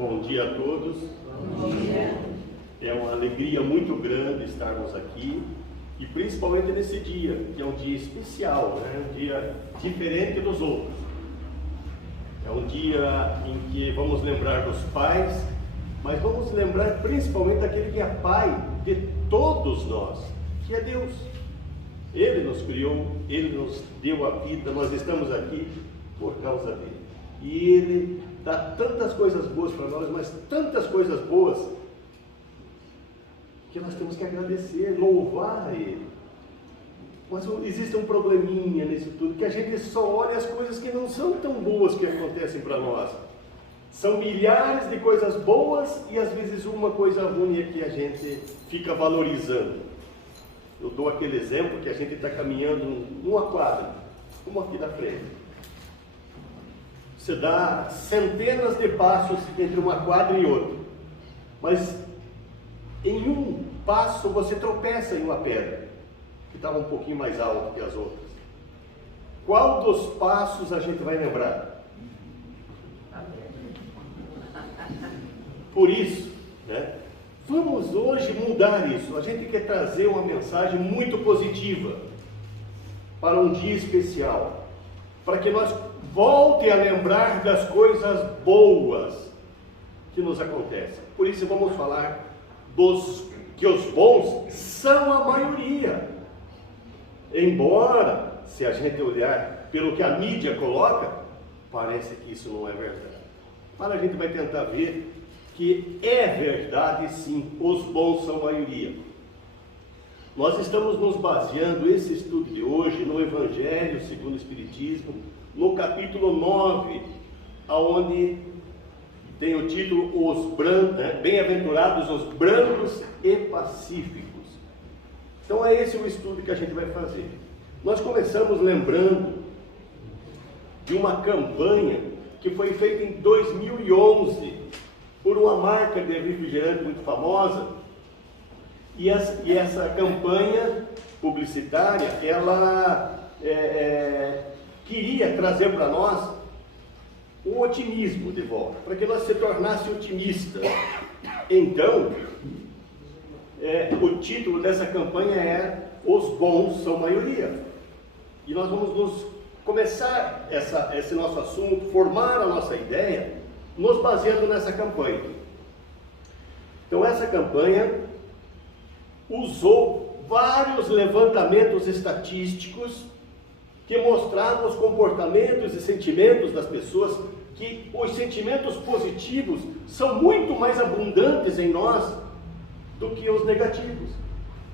Bom dia a todos. Bom dia. É uma alegria muito grande estarmos aqui e principalmente nesse dia, que é um dia especial, né? Um dia diferente dos outros. É um dia em que vamos lembrar dos pais, mas vamos lembrar principalmente daquele que é pai de todos nós, que é Deus. Ele nos criou, Ele nos deu a vida, nós estamos aqui por causa dele. E Ele dá tantas coisas boas para nós, mas tantas coisas boas, que nós temos que agradecer, louvar a Ele. Mas existe um probleminha nisso tudo, que a gente só olha as coisas que não são tão boas que acontecem para nós. São milhares de coisas boas e às vezes uma coisa ruim é que a gente fica valorizando. Eu dou aquele exemplo que a gente está caminhando numa quadra, como aqui da frente. Você dá centenas de passos entre uma quadra e outra, mas em um passo você tropeça em uma pedra, que estava um pouquinho mais alta que as outras. Qual dos passos a gente vai lembrar? Por isso, né? Vamos hoje mudar isso. A gente quer trazer uma mensagem muito positiva para um dia especial, para que nós voltem a lembrar das coisas boas que nos acontecem. Por isso vamos falar que os bons são a maioria. Embora, se a gente olhar pelo que a mídia coloca, parece que isso não é verdade. Mas a gente vai tentar ver que é verdade sim, os bons são a maioria. Nós estamos nos baseando, esse estudo de hoje, no Evangelho segundo o Espiritismo, no capítulo 9, onde tem o título Os Brancos, né? Bem-aventurados os brancos e pacíficos. Então é esse o estudo que a gente vai fazer. Nós começamos lembrando de uma campanha que foi feita em 2011 por uma marca de refrigerante muito famosa, e essa campanha publicitária, ela queria trazer para nós o otimismo de volta, para que nós se tornasse otimistas. Então, o título dessa campanha é Os Bons São Maioria, e nós vamos começar esse nosso assunto, formar a nossa ideia, nos baseando nessa campanha. Então essa campanha usou vários levantamentos estatísticos que mostravam os comportamentos e sentimentos das pessoas, que os sentimentos positivos são muito mais abundantes em nós do que os negativos.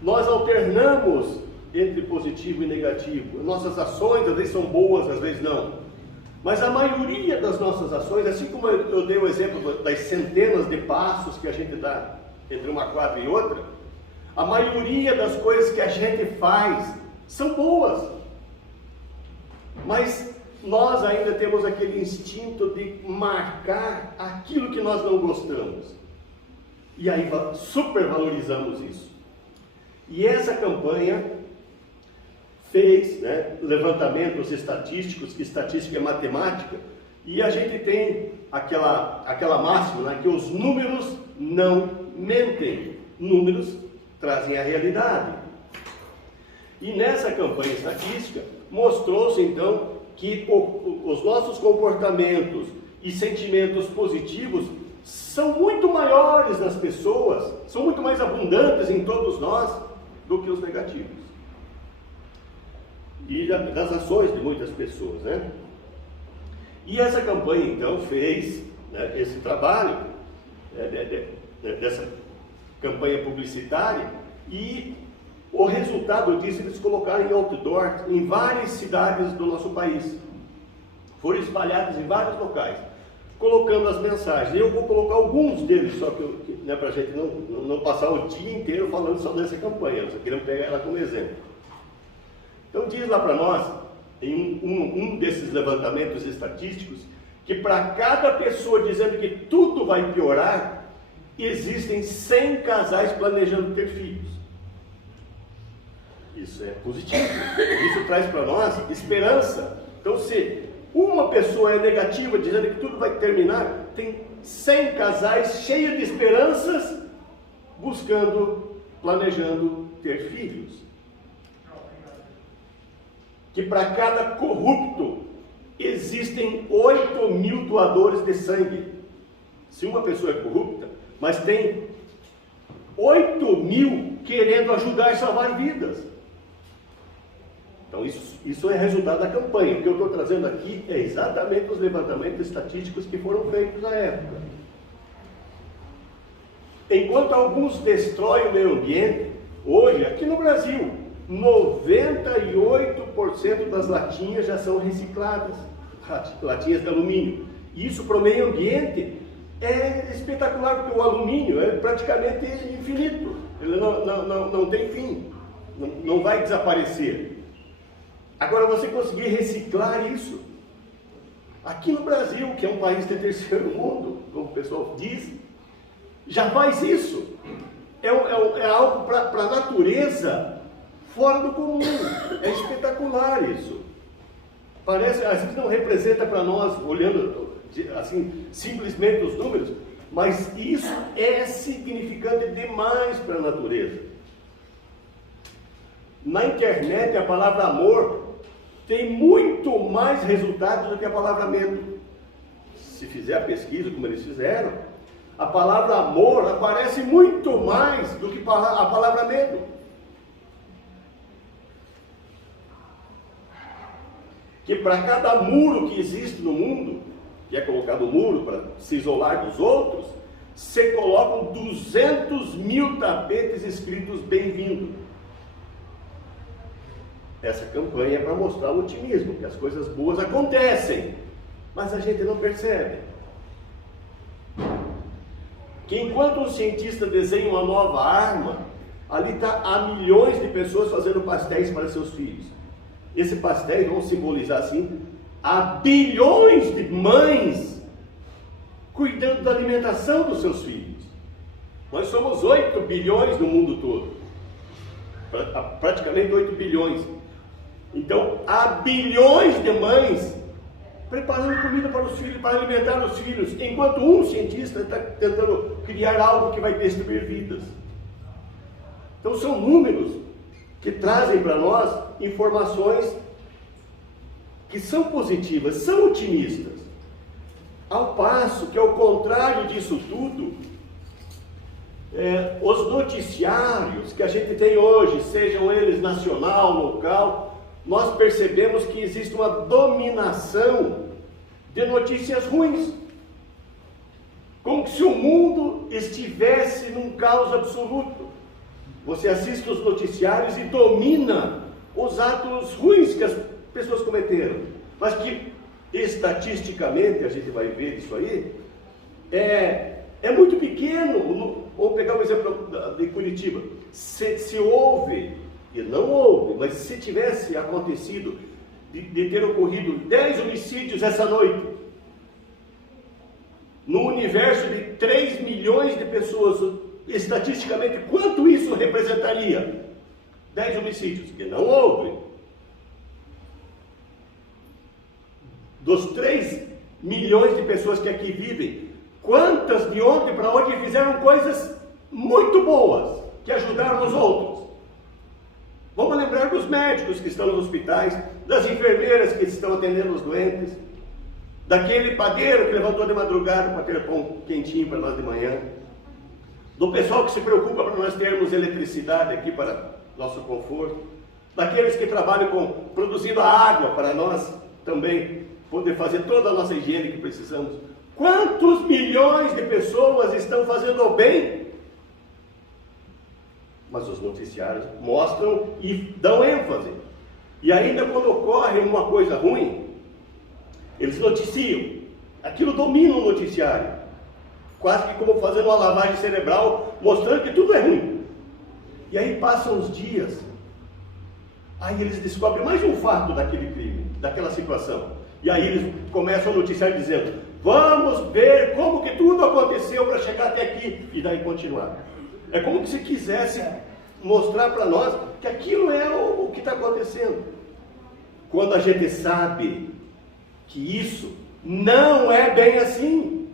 Nós alternamos entre positivo e negativo. Nossas ações às vezes são boas, às vezes não. Mas a maioria das nossas ações, assim como eu dei o exemplo das centenas de passos que a gente dá entre uma quadra e outra, a maioria das coisas que a gente faz são boas. Mas nós ainda temos aquele instinto de marcar aquilo que nós não gostamos. E aí supervalorizamos isso. E essa campanha fez, né, levantamentos estatísticos, que estatística é matemática, e a gente tem aquela máxima, né, que os números não mentem, números trazem a realidade. E nessa campanha estatística mostrou-se então que os nossos comportamentos e sentimentos positivos são muito maiores nas pessoas, são muito mais abundantes em todos nós do que os negativos. E das ações de muitas pessoas, né? E essa campanha então fez, né, esse trabalho dessa campanha publicitária, e o resultado disso eles colocaram em outdoor em várias cidades do nosso país, foram espalhados em vários locais, colocando as mensagens. Eu vou colocar alguns deles, só que né, para a gente não passar o dia inteiro falando só dessa campanha, nós só queremos pegar ela como exemplo. Então diz lá para nós, em um desses levantamentos estatísticos, que para cada pessoa dizendo que tudo vai piorar, existem 100 casais planejando ter filhos. Isso é positivo, isso traz para nós esperança. Então se uma pessoa é negativa, dizendo que tudo vai terminar, tem 100 casais cheios de esperanças, planejando ter filhos. Que para cada corrupto existem 8.000 doadores de sangue. Se uma pessoa é corrupta, mas tem 8.000 querendo ajudar e salvar vidas. Então isso é resultado da campanha. O que eu estou trazendo aqui é exatamente os levantamentos estatísticos que foram feitos na época. Enquanto alguns destroem o meio ambiente, hoje, aqui no Brasil, 98% das latinhas já são recicladas, latinhas de alumínio. Isso para o meio ambiente é espetacular, porque o alumínio é praticamente infinito, ele não tem fim, não vai desaparecer. Agora, você conseguir reciclar isso, aqui no Brasil, que é um país de terceiro mundo, como o pessoal diz, já faz isso. É algo para a natureza fora do comum. É espetacular isso. Parece, às vezes não representa para nós, olhando assim, simplesmente os números, mas isso é significante demais para a natureza. Na internet, a palavra amor tem muito mais resultados do que a palavra medo. Se fizer a pesquisa como eles fizeram, a palavra amor aparece muito mais do que a palavra medo. Que para cada muro que existe no mundo, que é colocado um muro para se isolar dos outros, se colocam 200.000 tapetes escritos bem-vindo. Essa campanha é para mostrar o otimismo, que as coisas boas acontecem, mas a gente não percebe. Que enquanto um cientista desenha uma nova arma, ali está há milhões de pessoas fazendo pastéis para seus filhos. Esses pastéis vão simbolizar assim, há bilhões de mães cuidando da alimentação dos seus filhos. Nós somos 8 bilhões no mundo todo, praticamente 8 bilhões. Então, há bilhões de mães preparando comida para os filhos, para alimentar os filhos, enquanto um cientista está tentando criar algo que vai destruir vidas. Então, são números que trazem para nós informações que são positivas, são otimistas. Ao passo que, ao contrário disso tudo, os noticiários que a gente tem hoje, sejam eles nacional, local, nós percebemos que existe uma dominação de notícias ruins. Como se o mundo estivesse num caos absoluto. Você assiste os noticiários e domina os atos ruins que as pessoas cometeram. Mas que, estatisticamente, a gente vai ver isso aí, é muito pequeno. Vou pegar um exemplo de Curitiba. Se houve, e não houve, mas se tivesse acontecido de ter ocorrido 10 homicídios essa noite, no universo de 3 milhões de pessoas, estatisticamente, quanto isso representaria? 10 homicídios, que não houve. Dos 3 milhões de pessoas que aqui vivem, quantas de ontem para hoje fizeram coisas muito boas, que ajudaram os outros? Vamos lembrar dos médicos que estão nos hospitais, das enfermeiras que estão atendendo os doentes, daquele padeiro que levantou de madrugada para ter pão quentinho para nós de manhã, do pessoal que se preocupa para nós termos eletricidade aqui para nosso conforto, daqueles que trabalham produzindo a água para nós também poder fazer toda a nossa higiene que precisamos. Quantos milhões de pessoas estão fazendo o bem? Mas os noticiários mostram e dão ênfase. E ainda quando ocorre uma coisa ruim, eles noticiam. Aquilo domina o noticiário. Quase que como fazendo uma lavagem cerebral, mostrando que tudo é ruim. E aí passam os dias. Aí eles descobrem mais um fato daquele crime, daquela situação. E aí eles começam a noticiar dizendo, vamos ver como que tudo aconteceu para chegar até aqui. E daí continuar. É como que se quisesse mostrar para nós que aquilo é o que está acontecendo. Quando a gente sabe que isso não é bem assim.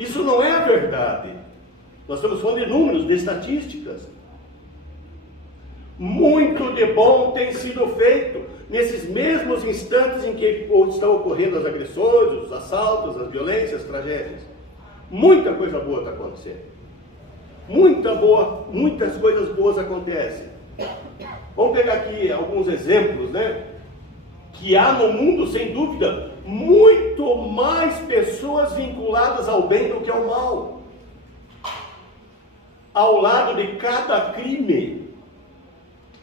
Isso não é a verdade. Nós estamos falando de números, de estatísticas. Muito de bom tem sido feito nesses mesmos instantes em que estão ocorrendo as agressões, os assaltos, as violências, as tragédias. Muita coisa boa está acontecendo. Muitas coisas boas acontecem. Vamos pegar aqui alguns exemplos, né? Que há no mundo, sem dúvida, muito mais pessoas vinculadas ao bem do que ao mal. Ao lado de cada crime,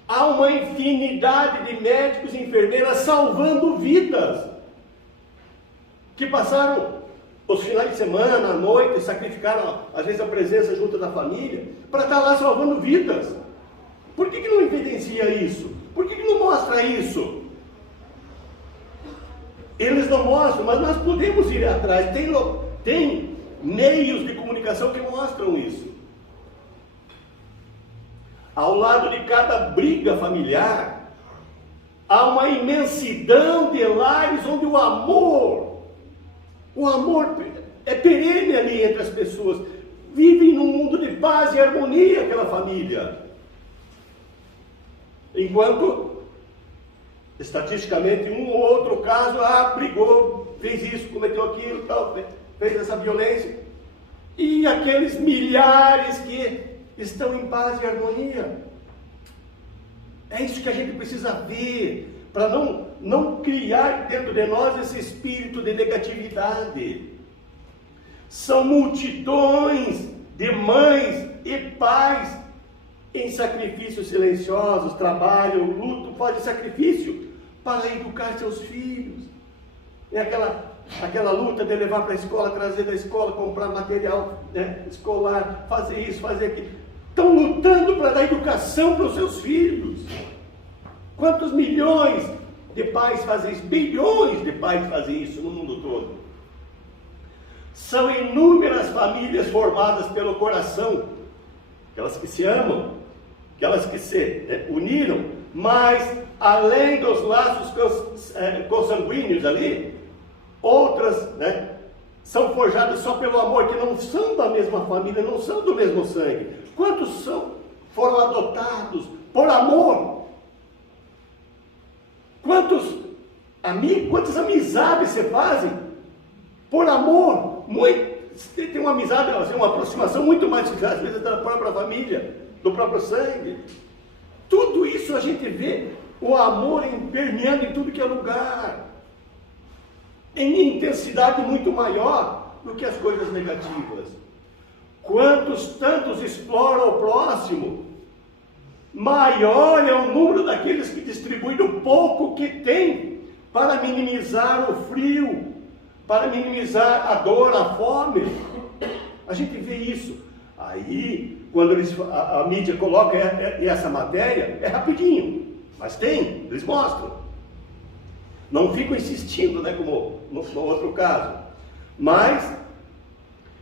há uma infinidade de médicos e enfermeiras salvando vidas, que passaram os finais de semana, à noite, sacrificaram, às vezes, a presença junto da família, para estar lá salvando vidas. Por que não evidencia isso? Por que não mostra isso? Eles não mostram, mas nós podemos ir atrás. Tem meios de comunicação que mostram isso. Ao lado de cada briga familiar, há uma imensidão de lares onde o amor é perene ali entre as pessoas. Vivem num mundo de paz e harmonia aquela família. Enquanto, estatisticamente, um ou outro caso, brigou, fez isso, cometeu aquilo, tal, fez essa violência. E aqueles milhares que estão em paz e harmonia. É isso que a gente precisa ver, para não criar dentro de nós esse espírito de negatividade. São multidões de mães e pais em sacrifícios silenciosos, trabalham, lutam, fazem sacrifício para educar seus filhos. É aquela luta de levar para a escola, trazer da escola, comprar material, né, escolar, fazer isso, fazer aquilo. Estão lutando para dar educação para os seus filhos. Quantos milhões de pais fazem isso? Bilhões de pais fazem isso no mundo todo. São inúmeras famílias formadas pelo coração, aquelas que se amam, aquelas que se uniram, mas além dos laços consanguíneos ali, outras, né, são forjadas só pelo amor, que não são da mesma família, não são do mesmo sangue. Quantos foram adotados por amor? Quantas amizades se fazem por amor? Tem uma amizade, uma aproximação muito mais, às vezes, da própria família, do próprio sangue. Tudo isso a gente vê o amor permeando em tudo que é lugar, em intensidade muito maior do que as coisas negativas. Tantos exploram o próximo, maior é o número daqueles que distribuem o pouco que tem para minimizar o frio, para minimizar a dor, a fome. A gente vê isso. Aí, quando a mídia coloca essa matéria, é rapidinho, mas eles mostram. Não ficam insistindo, né, como no outro caso. Mas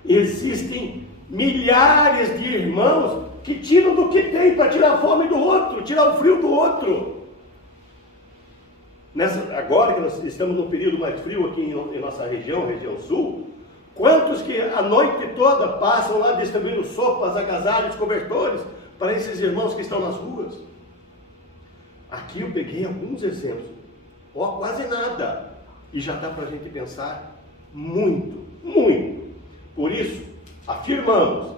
existem milhares de irmãos que tiram do que tem para tirar a fome do outro, tirar o frio do outro. Agora que nós estamos num período mais frio aqui em nossa região sul, quantos que a noite toda passam lá distribuindo sopas, agasalhos, cobertores para esses irmãos que estão nas ruas? Aqui eu peguei alguns exemplos, quase nada, e já dá para a gente pensar muito, muito. Por isso, afirmamos,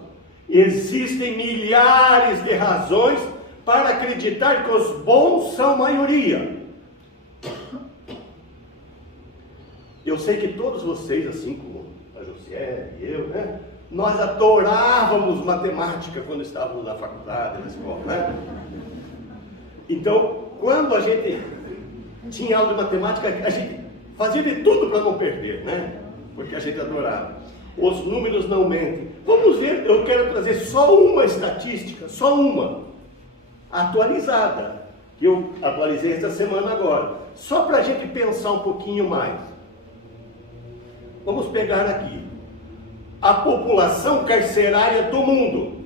existem milhares de razões para acreditar que os bons são maioria. Eu sei que todos vocês, assim como a José e eu, né, nós adorávamos matemática quando estávamos na faculdade, na escola, né? Então, quando a gente tinha aula de matemática, a gente fazia de tudo para não perder, né? Porque a gente adorava. Os números não mentem. Vamos ver, eu quero trazer só uma estatística, só uma, atualizada, que eu atualizei esta semana agora, só para a gente pensar um pouquinho mais. Vamos pegar aqui a população carcerária do mundo.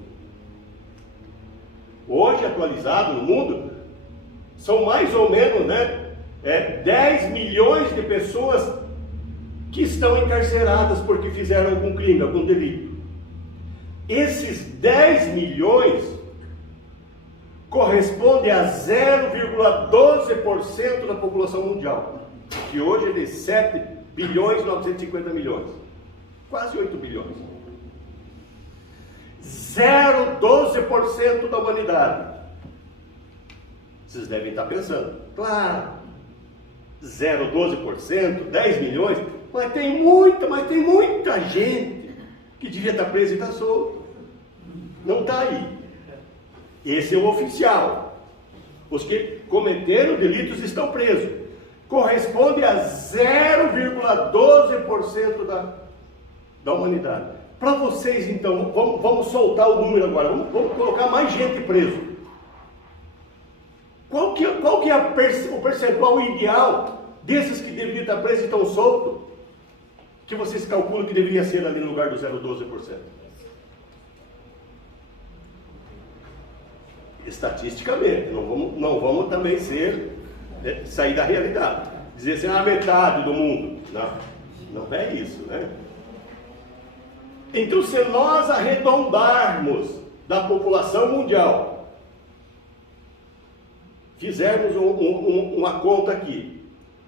Hoje, atualizado no mundo, são mais ou menos, 10 milhões de pessoas que estão encarceradas porque fizeram algum crime, algum delito. Esses 10 milhões corresponde a 0,12% da população mundial, que hoje é de 7 bilhões e 950 milhões, quase 8 bilhões. 0,12% da humanidade. Vocês devem estar pensando, claro, 0,12%, 10 milhões, mas tem muita gente que devia estar presa e está solto. Não está aí. Esse é o oficial. Os que cometeram delitos estão presos. Corresponde a 0,12% da humanidade. Para vocês, então, vamos soltar o número agora. Vamos colocar mais gente preso. Qual que é o percentual ideal desses que deveriam estar presos e estão soltos? Que vocês calculam que deveria ser ali no lugar do 0,12%? Estatisticamente, não vamos também sair da realidade, dizer assim, a metade do mundo. Não é isso, né? Então, se nós arredondarmos da população mundial, fizermos uma conta aqui,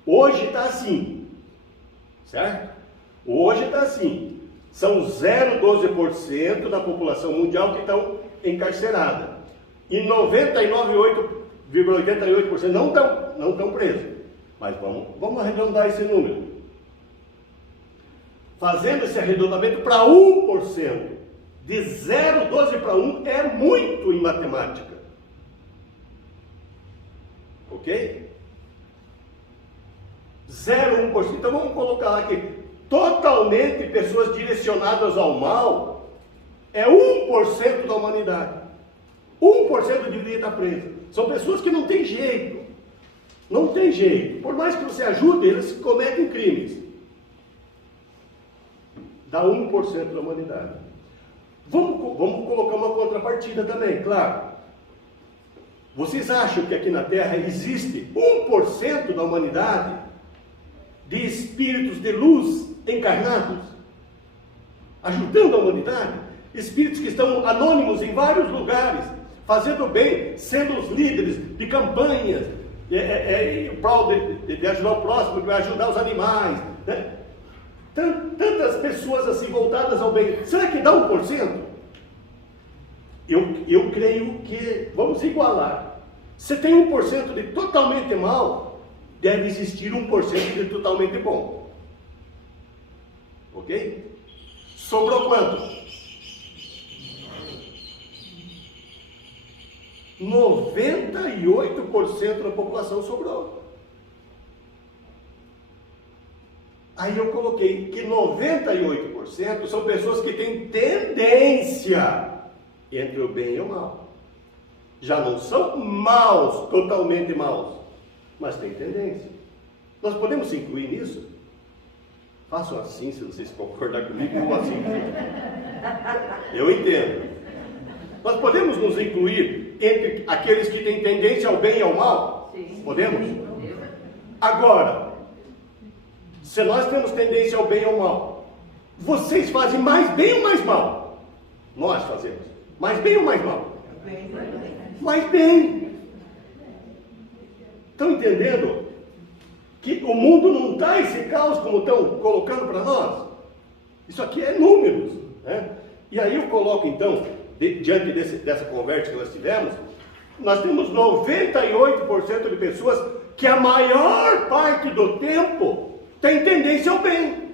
hoje está assim, certo? Hoje está assim, são 0,12% da população mundial que estão encarceradas. E 99,88% não estão presos. Mas vamos arredondar esse número. Fazendo esse arredondamento para 1%. De 0,12 para 1 é muito em matemática. Ok? 0,1%. Então vamos colocar lá que totalmente pessoas direcionadas ao mal é 1% da humanidade. 1% deveria estar preso. São pessoas que não tem jeito. Não tem jeito. Por mais que você ajude, eles cometem crimes. Dá 1% da humanidade. Vamos colocar uma contrapartida também, claro. Vocês acham que aqui na Terra existe 1% da humanidade de espíritos de luz encarnados? Ajudando a humanidade? Espíritos que estão anônimos em vários lugares, fazendo bem, sendo os líderes de campanhas, em prol de ajudar o próximo, de ajudar os animais, né? Tantas pessoas assim voltadas ao bem. Será que dá 1%? Eu creio que vamos igualar. Se tem 1% de totalmente mal, deve existir 1% de totalmente bom. Ok? Sobrou quanto? 98% da população sobrou. Aí eu coloquei que 98% são pessoas que têm tendência entre o bem e o mal. Já não são maus, totalmente maus, mas têm tendência. Nós podemos se incluir nisso? Façam assim, se vocês concordarem comigo, eu assim. Eu entendo. Nós podemos nos incluir entre aqueles que têm tendência ao bem e ao mal? Sim. Podemos? Agora, se nós temos tendência ao bem e ao mal, vocês fazem mais bem ou mais mal? Nós fazemos. Mais bem ou mais mal? Mais bem. Estão entendendo? Que o mundo não está esse caos como estão colocando para nós? Isso aqui é números, né? E aí eu coloco então, diante dessa conversa que nós tivemos, nós temos 98% de pessoas que a maior parte do tempo tem tendência ao bem.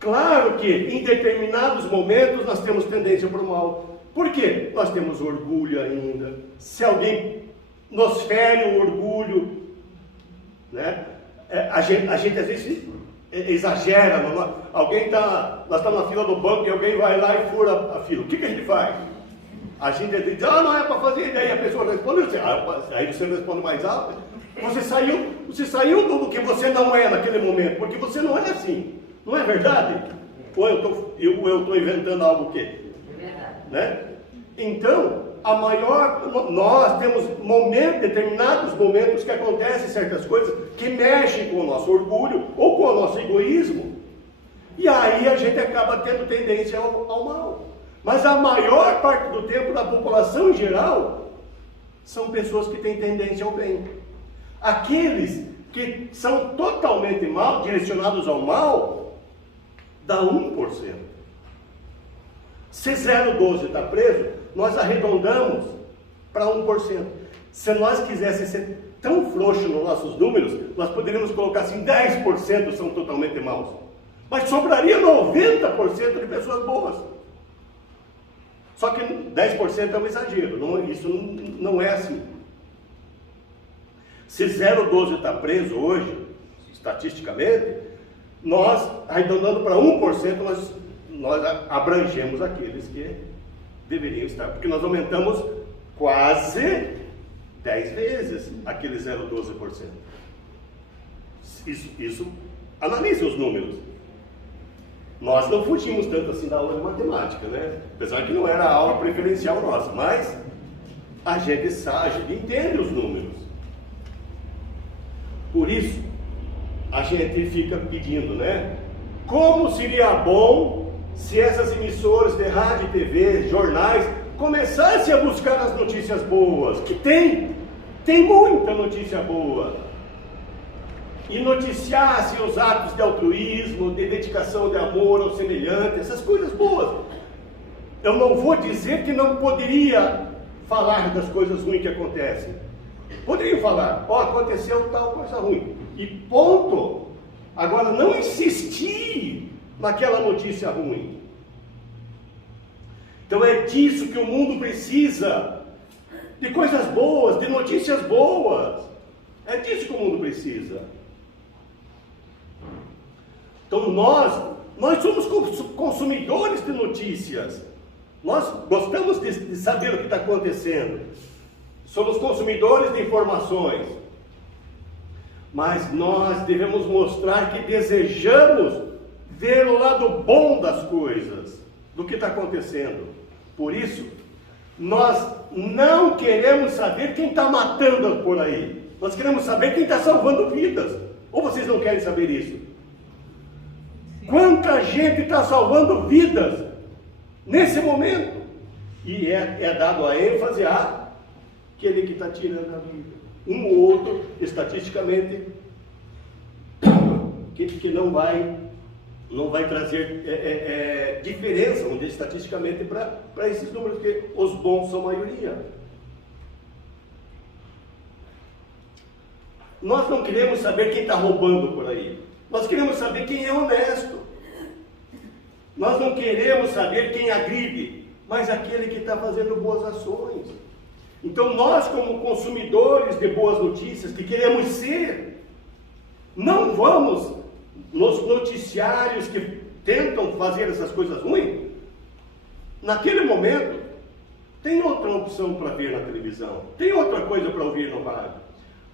Claro que em determinados momentos nós temos tendência para o mal. Por quê? Nós temos orgulho ainda. Se alguém nos fere o orgulho, né? A gente às vezes exagera. Nós estamos na fila do banco e alguém vai lá e fura a fila. O que a gente faz? A gente diz, não é para fazer, e daí a pessoa responde, aí você responde mais alto. Você saiu do que você não é naquele momento, porque você não é assim. Não é verdade? Ou eu estou inventando algo que? É verdade. Né? Então, nós temos determinados momentos que acontecem certas coisas que mexem com o nosso orgulho ou com o nosso egoísmo. E aí a gente acaba tendo tendência ao mal. Mas a maior parte do tempo da população em geral são pessoas que têm tendência ao bem. Aqueles que são totalmente mal, direcionados ao mal, dá 1%. Se 0,12 está preso, nós arredondamos para 1%. Se nós quiséssemos ser tão frouxos nos nossos números, nós poderíamos colocar assim, 10% são totalmente maus. Mas sobraria 90% de pessoas boas. Só que 10% é um exagero, isso não é assim. Se 0,12 está preso hoje, estatisticamente, nós, arredondando para 1%, nós abrangemos aqueles que deveriam estar, porque nós aumentamos quase 10 vezes aquele 0,12%. Isso, analise os números. Nós não fugimos tanto assim da aula de matemática, né? Apesar que não era a aula preferencial nossa, mas a gente entende os números. Por isso, a gente fica pedindo, né? Como seria bom se essas emissoras de rádio, TV, jornais começassem a buscar as notícias boas, que tem muita notícia boa, e noticiassem os atos de altruísmo, de dedicação de amor ao semelhante, essas coisas boas. Eu não vou dizer que não poderia falar das coisas ruins que acontecem. Poderiam falar, aconteceu tal coisa ruim, e ponto. Agora, não insistir naquela notícia ruim. Então é disso que o mundo precisa, de coisas boas, de notícias boas. É disso que o mundo precisa. Então nós somos consumidores de notícias. Nós gostamos de saber o que está acontecendo. Somos consumidores de informações. Mas nós devemos mostrar que desejamos ver o lado bom das coisas, do que está acontecendo. Por isso, nós não queremos saber quem está matando por aí. Nós queremos saber quem está salvando vidas. Ou vocês não querem saber isso? Quanta gente está salvando vidas nesse momento? E é dado a ênfase àquele que está tirando a vida. Um ou outro, estatisticamente, que não vai trazer diferença, vamos dizer, estatisticamente, para esses números, porque os bons são a maioria. Nós não queremos saber quem está roubando por aí. Nós queremos saber quem é honesto. Nós não queremos saber quem agride, mas aquele que está fazendo boas ações. Então nós, como consumidores de boas notícias, que queremos ser, não vamos nos noticiários que tentam fazer essas coisas ruins. Naquele momento, tem outra opção para ver na televisão, tem outra coisa para ouvir no rádio.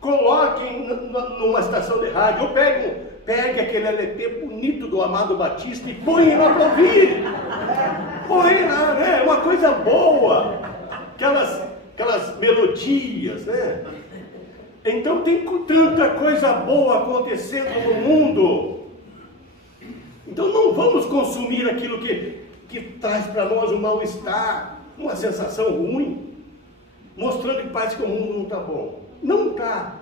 Coloquem numa estação de rádio, ou pegue aquele LP bonito do Amado Batista e põe lá para ouvir. Põe lá, né? Uma coisa boa. Aquelas melodias, né? Então tem tanta coisa boa acontecendo no mundo. Então não vamos consumir aquilo que traz para nós um mal-estar, uma sensação ruim, mostrando que parece que o mundo não está bom. Não está.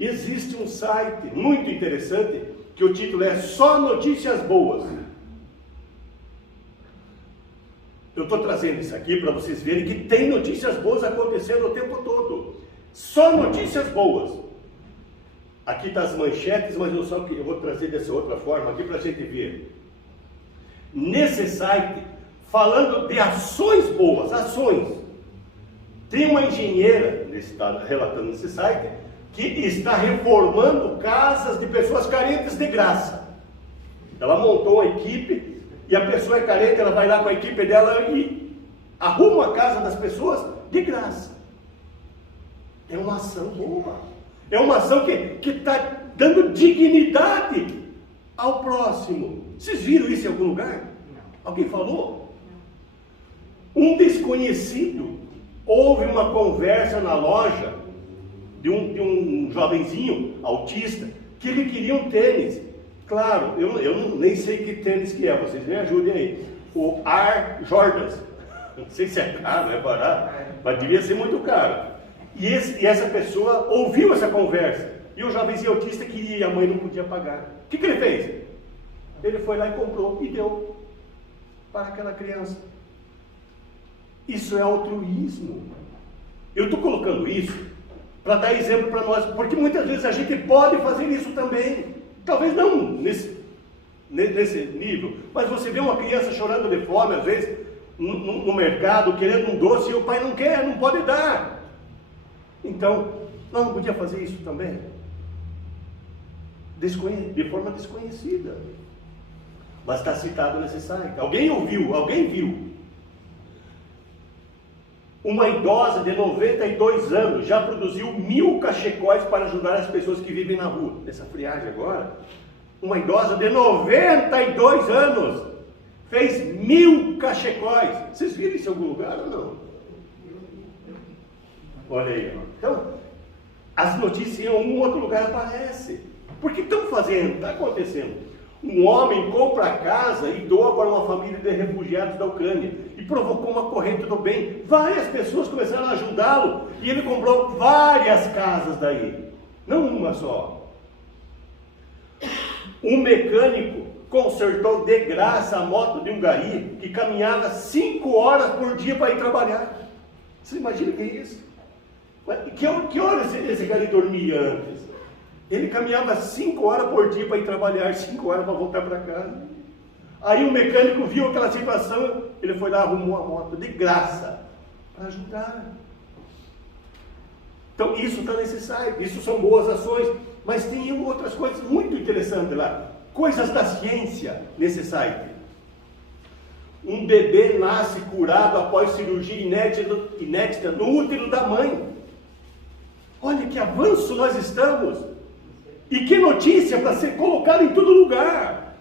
Existe um site muito interessante, que o título é Só Notícias Boas. Eu estou trazendo isso aqui para vocês verem que tem notícias boas acontecendo o tempo todo. Só notícias boas. Aqui está as manchetes, mas eu vou trazer dessa outra forma aqui para a gente ver. Nesse site, falando de ações boas, ações. Tem uma engenheira, está relatando nesse site, que está reformando casas de pessoas carentes de graça. Ela montou uma equipe, e a pessoa é carente, ela vai lá com a equipe dela e arruma a casa das pessoas de graça. É uma ação boa. É uma ação que está dando dignidade ao próximo. Vocês viram isso em algum lugar? Alguém falou? Um desconhecido houve uma conversa na loja de um jovenzinho autista que ele queria um tênis. Claro, eu nem sei que tênis que é, vocês me ajudem aí. O Air Jordans. Não sei se é caro, é barato, mas devia ser muito caro. E essa pessoa ouviu essa conversa. E o jovenzinho autista queria e a mãe não podia pagar. O que ele fez? Ele foi lá e comprou e deu para aquela criança. Isso é altruísmo. Eu estou colocando isso para dar exemplo para nós, porque muitas vezes a gente pode fazer isso também. Talvez não nesse nível, mas você vê uma criança chorando de fome, às vezes, no mercado, querendo um doce, e o pai não quer, não pode dar. Então, nós não podíamos fazer isso também? De forma desconhecida. Mas está citado nesse site. Alguém ouviu, alguém viu. Uma idosa de 92 anos já produziu 1000 cachecóis para ajudar as pessoas que vivem na rua. Nessa friagem agora, uma idosa de 92 anos fez 1000 cachecóis. Vocês viram isso em algum lugar ou não? Olha aí. Então, as notícias em algum outro lugar aparecem. Por que estão fazendo? Está acontecendo. Um homem compra a casa e doa para uma família de refugiados da Ucrânia. E provocou uma corrente do bem. Várias pessoas começaram a ajudá-lo. E ele comprou várias casas daí. Não uma só. Um mecânico consertou de graça a moto de um gari que caminhava 5 horas por dia para ir trabalhar. Você imagina o que é isso? Que horas esse gari dormia antes? Ele caminhava 5 horas por dia para ir trabalhar, 5 horas para voltar para casa. Aí o mecânico viu aquela situação, ele foi lá, arrumou a moto de graça para ajudar. Então isso está nesse site, isso são boas ações, mas tem outras coisas muito interessantes lá. Coisas da ciência nesse site. Um bebê nasce curado após cirurgia inédita no útero da mãe. Olha que avanço nós estamos. E que notícia para ser colocada em todo lugar.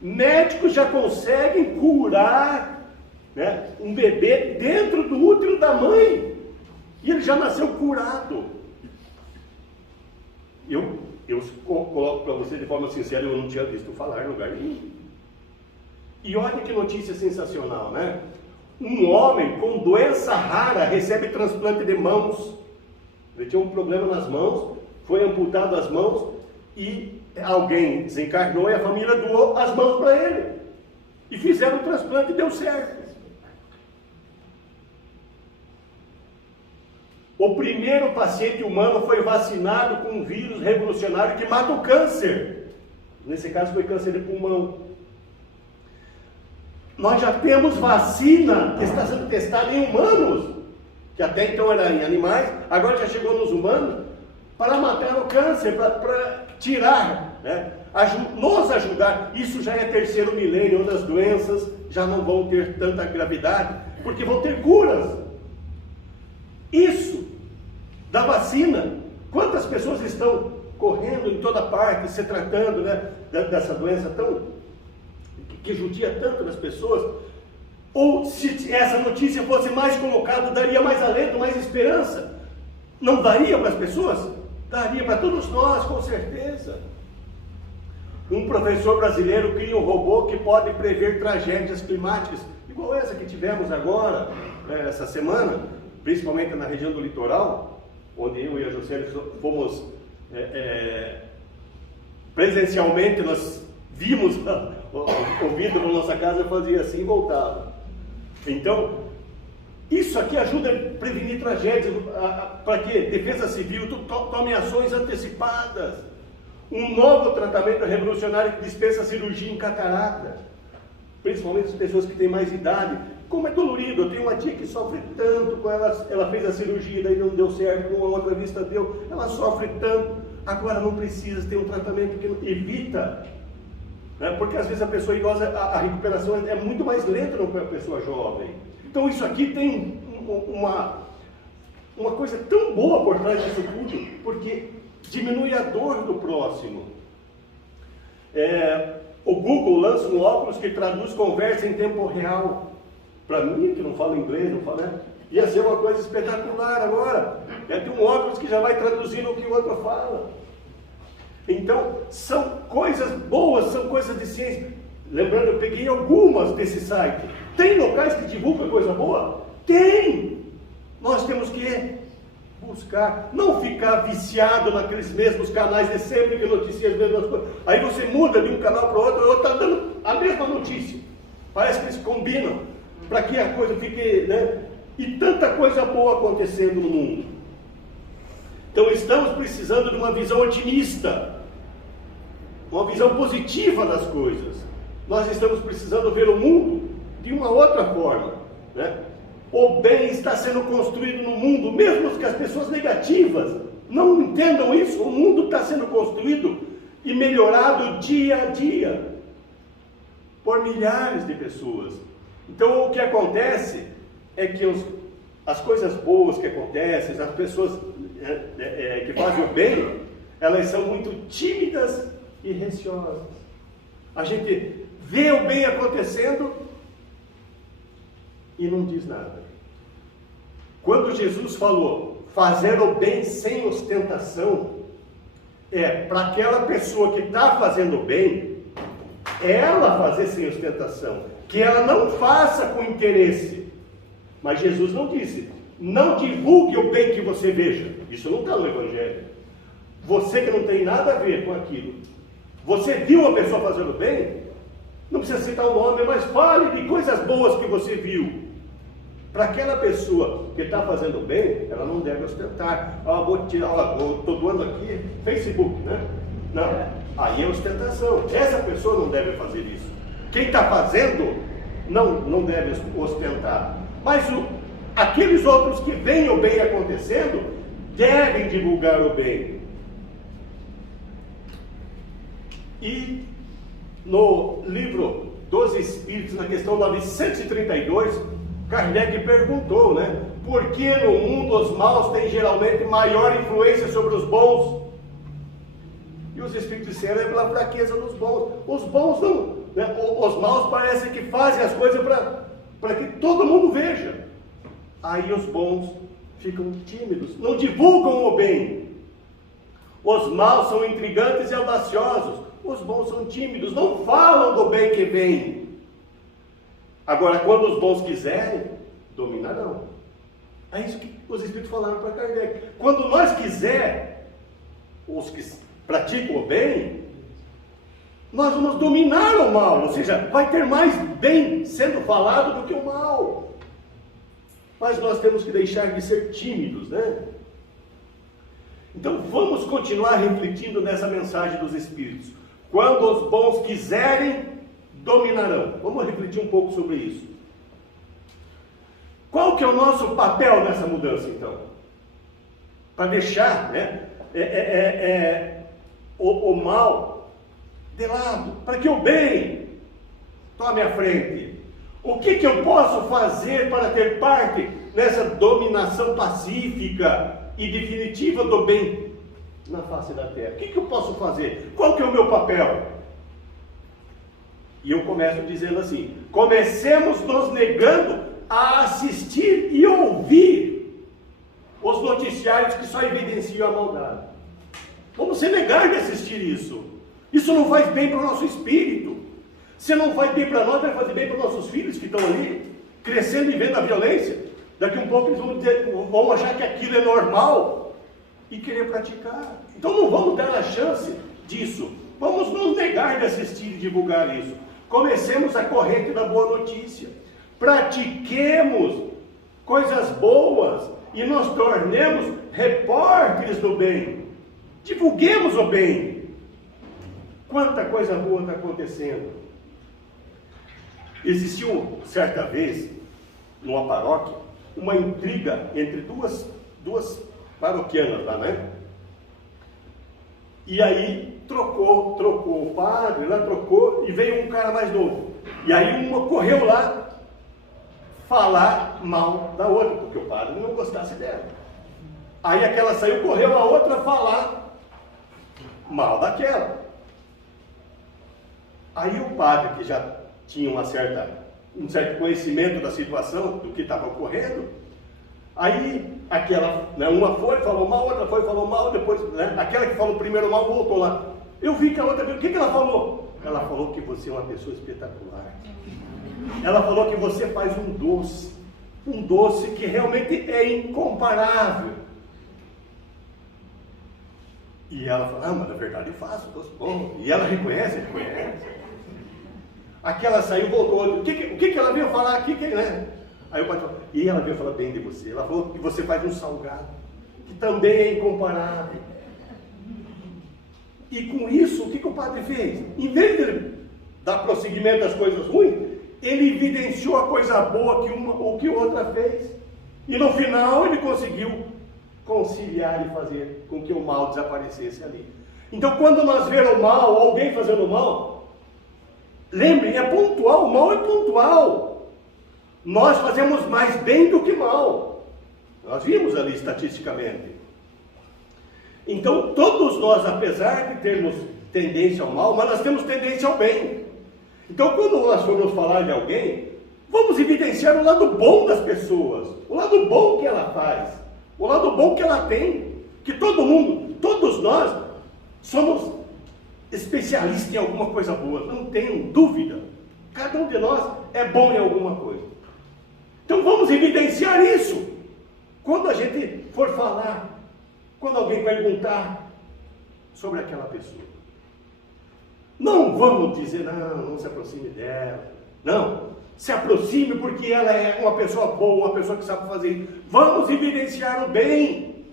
Médicos já conseguem curar, né, um bebê dentro do útero da mãe. E ele já nasceu curado. Eu coloco para você de forma sincera, eu não tinha visto falar em lugar nenhum. E olha que notícia sensacional, né? Um homem com doença rara recebe transplante de mãos. Ele tinha um problema nas mãos, foi amputado as mãos e alguém desencarnou e a família doou as mãos para ele. E fizeram o transplante e deu certo. O primeiro paciente humano foi vacinado com um vírus revolucionário que mata o câncer. Nesse caso foi câncer de pulmão. Nós já temos vacina que está sendo testada em humanos, que até então era em animais, agora já chegou nos humanos, para matar o câncer, para tirar, né? Nos ajudar. Isso já é 3º milênio, onde as doenças já não vão ter tanta gravidade, porque vão ter curas. Isso, da vacina, quantas pessoas estão correndo em toda parte, se tratando, né, dessa doença que judia tanto das pessoas? Ou se essa notícia fosse mais colocada, daria mais alento, mais esperança? Não daria para as pessoas? Daria para todos nós, com certeza. Um professor brasileiro cria um robô que pode prever tragédias climáticas, igual essa que tivemos agora, essa semana, principalmente na região do litoral, onde eu e a José fomos presencialmente, nós vimos o vidro da nossa casa, fazia assim e voltava. Então, isso aqui ajuda a prevenir tragédias. Para quê? Defesa Civil, tome ações antecipadas. Um novo tratamento revolucionário que dispensa cirurgia em catarata, principalmente as pessoas que têm mais idade. Como é dolorido, eu tenho uma tia que sofre tanto, com ela fez a cirurgia, daí não deu certo, com a outra vista deu, ela sofre tanto, agora não precisa ter um tratamento que evita, né? Porque às vezes a pessoa idosa, a recuperação é muito mais lenta do que a pessoa jovem. Então isso aqui tem uma coisa tão boa por trás disso tudo, porque diminui a dor do próximo. O Google lança um óculos que traduz conversa em tempo real. Para mim, que não falo inglês, não falo, né? Ia ser uma coisa espetacular agora. Ia ter um óculos que já vai traduzindo o que o outro fala. Então, são coisas boas, são coisas de ciência. Lembrando, eu peguei algumas desse site. Tem locais que divulgam coisa boa? Tem! Nós temos que buscar, não ficar viciado naqueles mesmos canais de sempre que noticiam as mesmas coisas. Aí você muda de um canal para o outro, e o outro está dando a mesma notícia. Parece que eles combinam para que a coisa fique, né? E tanta coisa boa acontecendo no mundo. Então estamos precisando de uma visão otimista, uma visão positiva das coisas. Nós estamos precisando ver o mundo de uma outra forma, né? O bem está sendo construído no mundo, mesmo que as pessoas negativas não entendam isso. O mundo está sendo construído e melhorado dia a dia por milhares de pessoas. Então o que acontece é que as coisas boas que acontecem, as pessoas que fazem o bem, elas são muito tímidas e receosas. A gente vê o bem acontecendo e não diz nada. Quando Jesus falou fazer o bem sem ostentação, para aquela pessoa que está fazendo o bem, ela fazer sem ostentação, que ela não faça com interesse. Mas Jesus não disse, não divulgue o bem que você veja. Isso não está no Evangelho. Você que não tem nada a ver com aquilo, você viu a pessoa fazendo bem, não precisa citar o nome, mas fale de coisas boas que você viu. Para aquela pessoa que está fazendo bem, ela não deve ostentar. Vou tirar, estou doando aqui Facebook, né? Não, aí é ostentação. Essa pessoa não deve fazer isso. Quem está fazendo, não deve ostentar. Mas aqueles outros que veem o bem acontecendo, devem divulgar o bem. E no livro dos Espíritos, na questão 932, Kardec perguntou, né? Por que no mundo os maus têm geralmente maior influência sobre os bons? E os Espíritos disseram, é pela fraqueza dos bons. Os bons não, né? Os maus parecem que fazem as coisas para que todo mundo veja. Aí os bons ficam tímidos, não divulgam o bem. Os maus são intrigantes e audaciosos. Os bons são tímidos, não falam do bem que vem. Agora, quando os bons quiserem, dominarão. É isso que os Espíritos falaram para Kardec. Quando nós quiser, os que praticam o bem, nós vamos dominar o mal. Ou seja, vai ter mais bem sendo falado do que o mal. Mas nós temos que deixar de ser tímidos, né? Então vamos continuar refletindo nessa mensagem dos Espíritos. Quando os bons quiserem, dominarão. Vamos refletir um pouco sobre isso. Qual que é o nosso papel nessa mudança, então? Para deixar, né, o mal de lado, para que o bem tome a frente. O que eu posso fazer para ter parte nessa dominação pacífica e definitiva do bem na face da terra? O que eu posso fazer? Qual que é o meu papel? E eu começo dizendo assim, comecemos nos negando a assistir e ouvir os noticiários que só evidenciam a maldade. Vamos se negar de assistir isso. Isso não faz bem para o nosso espírito. Se não faz bem para nós, vai fazer bem para os nossos filhos que estão ali, crescendo e vendo a violência. Daqui um pouco eles vão achar que aquilo é normal e querer praticar. Então não vamos dar a chance disso. Vamos nos negar de assistir e divulgar isso. Comecemos a corrente da boa notícia. Pratiquemos coisas boas e nos tornemos repórteres do bem. Divulguemos o bem. Quanta coisa boa está acontecendo. Existiu, certa vez, numa paróquia, uma intriga entre duas paroquianas lá, né? E aí trocou o padre, lá trocou, e veio um cara mais novo. E aí uma correu lá falar mal da outra, porque o padre não gostasse dela. Aí aquela saiu, correu a outra falar mal daquela. Aí o padre, que já tinha um certo conhecimento da situação, do que estava ocorrendo, Aí, aquela, né, uma foi, falou mal, outra foi, falou mal, depois, né, aquela que falou primeiro mal voltou lá. Eu vi que a outra, o que ela falou? Ela falou que você é uma pessoa espetacular. Ela falou que você faz um doce que realmente é incomparável. E ela fala, mas na verdade eu faço doce bom. E ela reconhece. Aquela saiu, voltou. O que ela veio falar aqui? Né? Aí o pai falou, e ela veio falar bem de você. Ela falou que você faz um salgado, que também é incomparável. E com isso, o que o padre fez? Em vez de ele dar prosseguimento às coisas ruins, ele evidenciou a coisa boa que uma ou que outra fez. E no final ele conseguiu conciliar e fazer com que o mal desaparecesse ali. Então quando nós vemos o mal, alguém fazendo mal, lembrem, é pontual, o mal é pontual. Nós fazemos mais bem do que mal. Nós vimos ali estatisticamente. Então todos nós, apesar de termos tendência ao mal, mas nós temos tendência ao bem. Então quando nós formos falar de alguém, vamos evidenciar o lado bom das pessoas, o lado bom que ela faz, o lado bom que ela tem, que todo mundo, todos nós, somos especialistas em alguma coisa boa, não tenham dúvida, cada um de nós é bom em alguma coisa. Então vamos evidenciar isso, quando a gente for falar, quando alguém perguntar sobre aquela pessoa. Não vamos dizer, não se aproxime dela, não, se aproxime porque ela é uma pessoa boa, uma pessoa que sabe fazer. Vamos evidenciar o bem.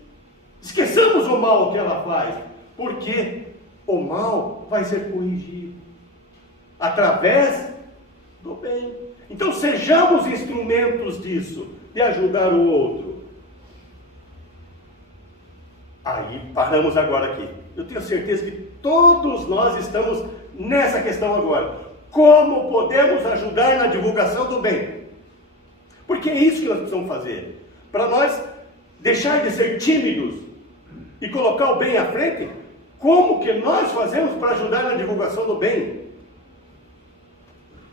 Esqueçamos o mal que ela faz, porque o mal vai ser corrigido através do bem. Então sejamos instrumentos disso, de ajudar o outro. Aí paramos agora aqui. Eu tenho certeza que todos nós estamos nessa questão agora. Como podemos ajudar na divulgação do bem? Porque é isso que nós precisamos fazer. Para nós deixar de ser tímidos e colocar o bem à frente, como que nós fazemos para ajudar na divulgação do bem?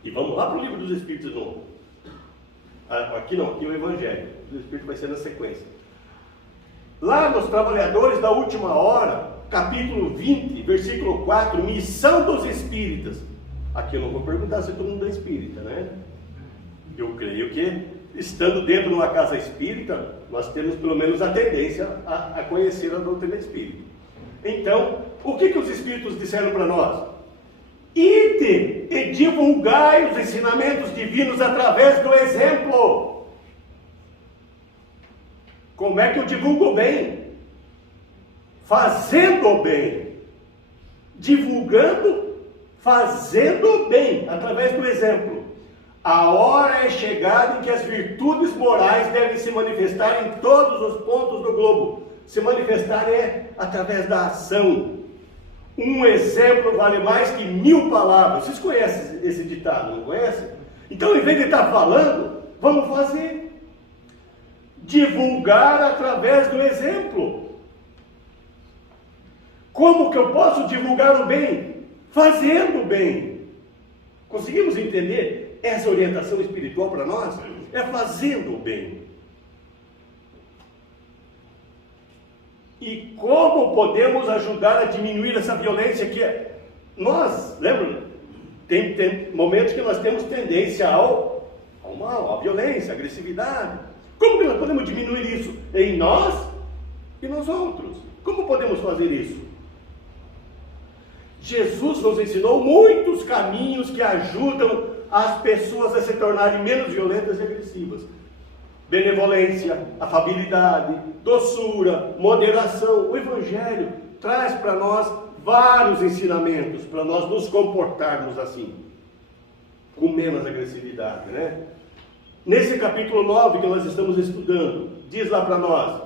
E vamos lá para o Livro dos Espíritos de novo. Aqui não, aqui é o Evangelho. O Espírito vai ser na sequência. Lá nos Trabalhadores da Última Hora, capítulo 20, versículo 4, missão dos espíritas. Aqui eu não vou perguntar se todo mundo é espírita, né? Eu creio que, estando dentro de uma casa espírita, nós temos pelo menos a tendência a conhecer a doutrina espírita. Então, o que os espíritos disseram para nós? Ide e divulgai os ensinamentos divinos através do exemplo. Como é que eu divulgo o bem? Fazendo o bem. Divulgando, fazendo o bem, através do exemplo. A hora é chegada em que as virtudes morais devem se manifestar em todos os pontos do globo. Se manifestar é através da ação. Um exemplo vale mais que 1000 palavras. Vocês conhecem esse ditado, não conhecem? Então, em vez de estar falando, vamos fazer. Divulgar através do exemplo. Como que eu posso divulgar o bem? Fazendo o bem. Conseguimos entender essa orientação espiritual para nós? É fazendo o bem. E como podemos ajudar a diminuir essa violência que é? Nós, lembram? Tem momentos que nós temos tendência ao mal, à violência, à agressividade. Como que nós podemos diminuir isso? Em nós e nos outros. Como podemos fazer isso? Jesus nos ensinou muitos caminhos que ajudam as pessoas a se tornarem menos violentas e agressivas. Benevolência, afabilidade, doçura, moderação. O Evangelho traz para nós vários ensinamentos para nós nos comportarmos assim, com menos agressividade, né? Nesse capítulo 9 que nós estamos estudando, diz lá para nós: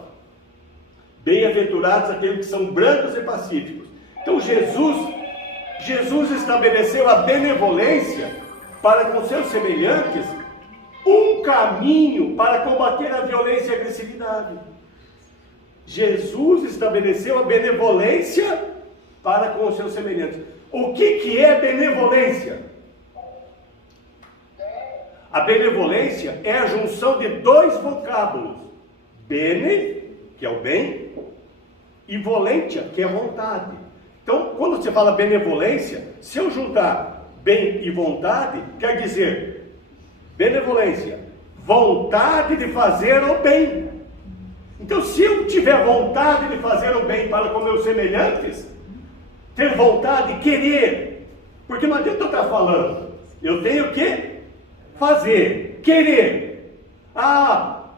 bem-aventurados aqueles que são brancos e pacíficos. Então Jesus estabeleceu a benevolência para com seus semelhantes, um caminho para combater a violência e a agressividade. Jesus estabeleceu a benevolência para com os seus semelhantes. O que é benevolência? A benevolência é a junção de dois vocábulos: Bene, que é o bem, e volentia, que é a vontade. Então, quando você fala benevolência, se eu juntar bem e vontade, quer dizer, benevolência, vontade de fazer o bem. Então, se eu tiver vontade de fazer o bem para com meus semelhantes, ter vontade, querer, porque não adianta eu estar falando, eu tenho que fazer, querer.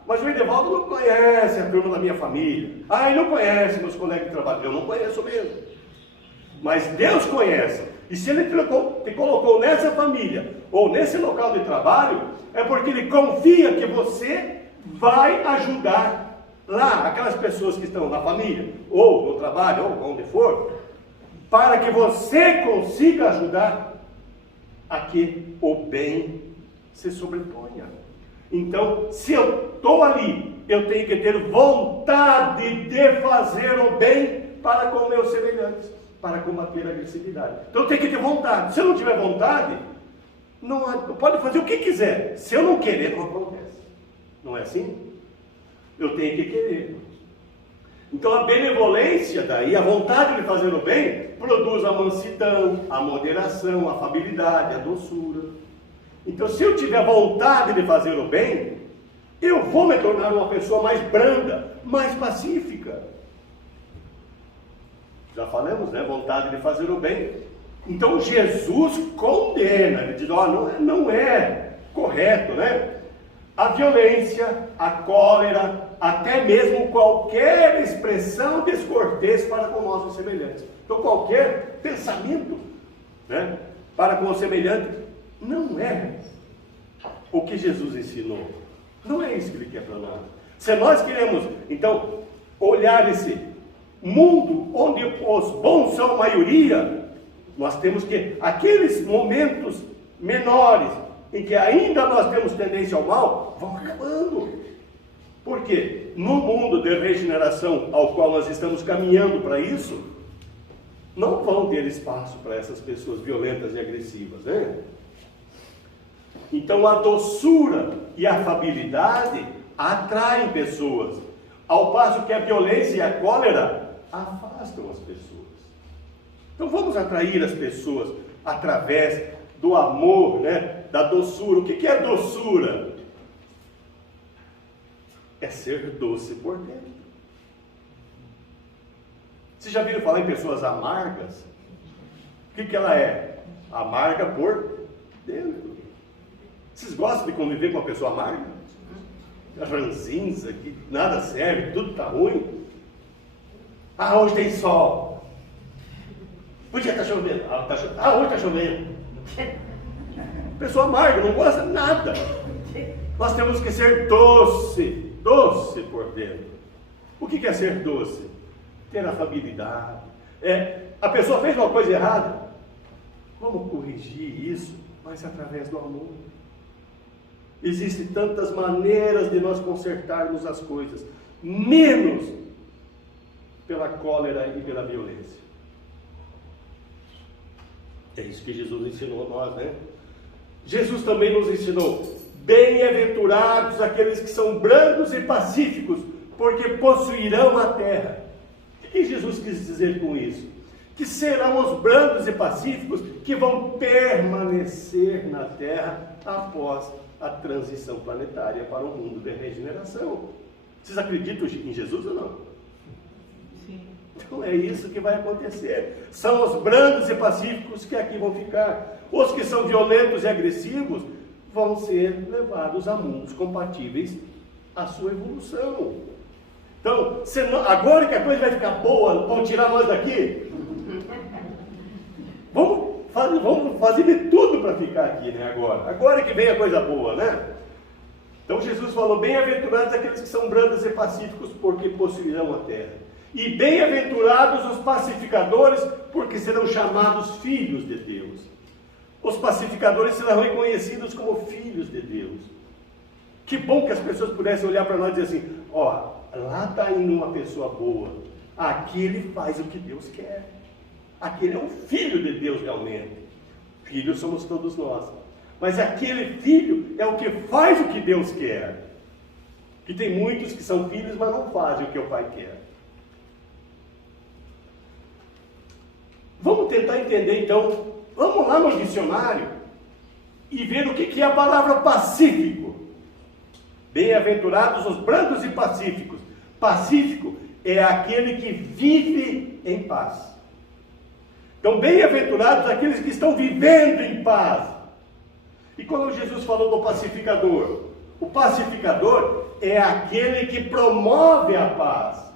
Mas o Edevaldo não conhece a turma da minha família. Ele não conhece meus colegas de trabalho. Eu não conheço mesmo. Mas Deus conhece. E se Ele te colocou nessa família, ou nesse local de trabalho, é porque Ele confia que você vai ajudar lá, aquelas pessoas que estão na família, ou no trabalho, ou onde for, para que você consiga ajudar a que o bem se sobreponha. Então, se eu estou ali, eu tenho que ter vontade de fazer o bem para com meus semelhantes, para combater a agressividade. Então, eu tenho que ter vontade. Se eu não tiver vontade, não pode fazer o que quiser. Se eu não querer, não acontece. Não é assim? Eu tenho que querer. Então, a benevolência daí, a vontade de fazer o bem, produz a mansidão, a moderação, a afabilidade, a doçura. Então, se eu tiver vontade de fazer o bem, eu vou me tornar uma pessoa mais branda, mais pacífica. Já falamos, né? Vontade de fazer o bem. Então, Jesus condena, ele diz, não é correto, né? A violência, a cólera, até mesmo qualquer expressão descortês para com nossos semelhantes. Então, qualquer pensamento, né, para com o semelhante, não é o que Jesus ensinou. Não é isso que Ele quer para nós. Se nós queremos, então, olhar esse mundo onde os bons são a maioria, nós temos que, aqueles momentos menores, em que ainda nós temos tendência ao mal, vão acabando. Por quê? No mundo de regeneração ao qual nós estamos caminhando para isso, não vão ter espaço para essas pessoas violentas e agressivas, né? Então a doçura e a afabilidade atraem pessoas, ao passo que a violência e a cólera afastam as pessoas. Então vamos atrair as pessoas através do amor, né? Da doçura. O que é doçura? É ser doce por dentro. Vocês já viram falar em pessoas amargas? O que ela é? Amarga por dentro. Vocês gostam de conviver com uma pessoa amarga? Ranzinza, que nada serve, tudo está ruim. Hoje tem sol. Podia estar chovendo. Hoje está chovendo. Pessoa amarga, não gosta de nada. Nós temos que ser doce por dentro. O que é ser doce? Ter afabilidade. A pessoa fez uma coisa errada. Vamos corrigir isso, mas através do amor. Existem tantas maneiras de nós consertarmos as coisas, menos pela cólera e pela violência. É isso que Jesus ensinou a nós, né? Jesus também nos ensinou: bem-aventurados aqueles que são brandos e pacíficos, porque possuirão a terra. O que Jesus quis dizer com isso? Que serão os brandos e pacíficos que vão permanecer na terra após a transição planetária para um mundo de regeneração. Vocês acreditam em Jesus ou não? Sim. Então é isso que vai acontecer. São os brandos e pacíficos que aqui vão ficar. Os que são violentos e agressivos vão ser levados a mundos compatíveis à sua evolução. Então, agora que a coisa vai ficar boa, vão tirar nós daqui? Vamos fazer de tudo para ficar aqui, né, agora que vem a coisa boa, né? Então Jesus falou: bem-aventurados aqueles que são brandos e pacíficos, porque possuirão a terra. E bem-aventurados os pacificadores, porque serão chamados filhos de Deus. Os pacificadores serão reconhecidos como filhos de Deus. Que bom que as pessoas pudessem olhar para nós e dizer assim: lá está indo uma pessoa boa, aqui ele faz o que Deus quer. Aquele é um filho de Deus realmente. Filhos somos todos nós. Mas aquele filho é o que faz o que Deus quer. Que tem muitos que são filhos, mas não fazem o que o pai quer. Vamos tentar entender então, vamos lá no dicionário e ver o que é a palavra pacífico. Bem-aventurados os brancos e pacíficos. Pacífico é aquele que vive em paz. Então, bem-aventurados aqueles que estão vivendo em paz. E quando Jesus falou do pacificador, o pacificador é aquele que promove a paz.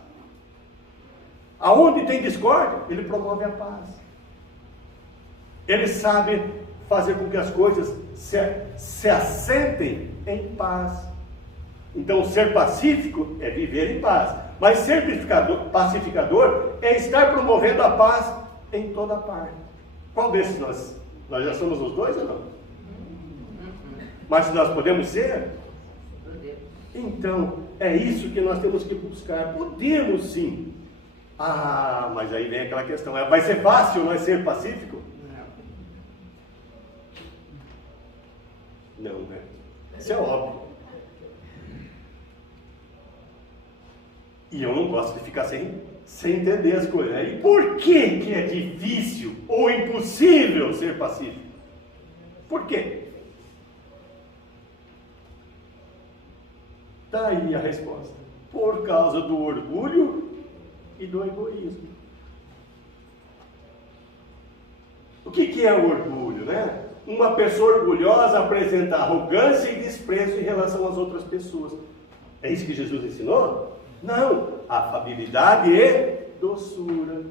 Aonde tem discórdia, ele promove a paz. Ele sabe fazer com que as coisas se assentem em paz. Então, ser pacífico é viver em paz. Mas ser pacificador é estar promovendo a paz em toda parte. Qual desses nós já somos os dois ou não? Mas nós podemos ser? Então, é isso que nós temos que buscar. Podemos sim. Ah, mas aí vem aquela questão. Vai ser fácil nós ser pacífico? Não, né? Isso é óbvio. E eu não gosto de ficar sem entender as coisas. E por que é difícil ou impossível ser pacífico? Por quê? Está aí a resposta. Por causa do orgulho e do egoísmo. O que é o orgulho, né? Uma pessoa orgulhosa apresenta arrogância e desprezo em relação às outras pessoas. É isso que Jesus ensinou? Não, afabilidade e doçura.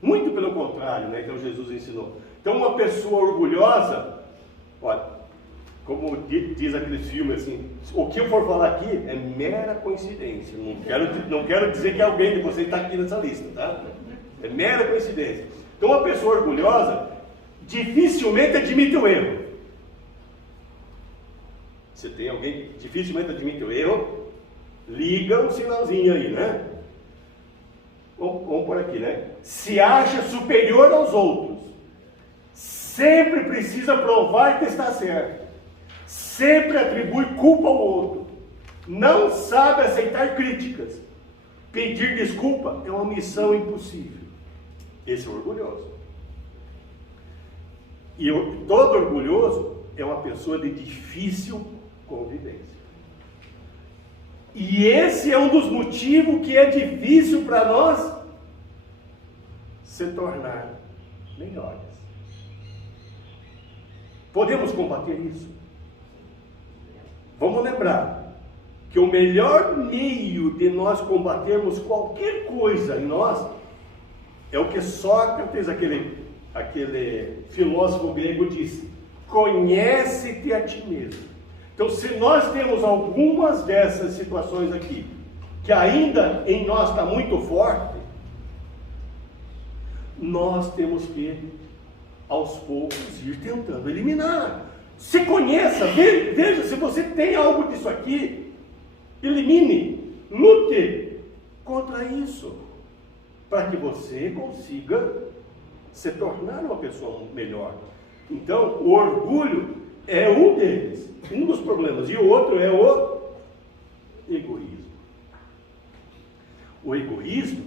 Muito pelo contrário, né? Então Jesus ensinou. Então uma pessoa orgulhosa, olha, como diz aquele filme assim, o que eu for falar aqui é mera coincidência. Não quero dizer que alguém de vocês está aqui nessa lista, tá? É mera coincidência. Então uma pessoa orgulhosa dificilmente admite o erro. Você tem alguém que dificilmente admite o erro, liga um sinalzinho aí, né? Vamos por aqui, né? Se acha superior aos outros. Sempre precisa provar que está certo. Sempre atribui culpa ao outro. Não sabe aceitar críticas. Pedir desculpa é uma missão impossível. Esse é orgulhoso. E todo orgulhoso é uma pessoa de difícil convivência. E esse é um dos motivos que é difícil para nós se tornar melhores. Podemos combater isso? Vamos lembrar que o melhor meio de nós combatermos qualquer coisa em nós é o que Sócrates, aquele filósofo grego, disse: conhece-te a ti mesmo. Então, se nós temos algumas dessas situações aqui, que ainda em nós está muito forte, nós temos que, aos poucos, ir tentando eliminar. Se conheça, veja se você tem algo disso aqui, elimine, lute contra isso, para que você consiga se tornar uma pessoa melhor. Então, o orgulho é um deles, um dos problemas, e o outro é o egoísmo. O egoísmo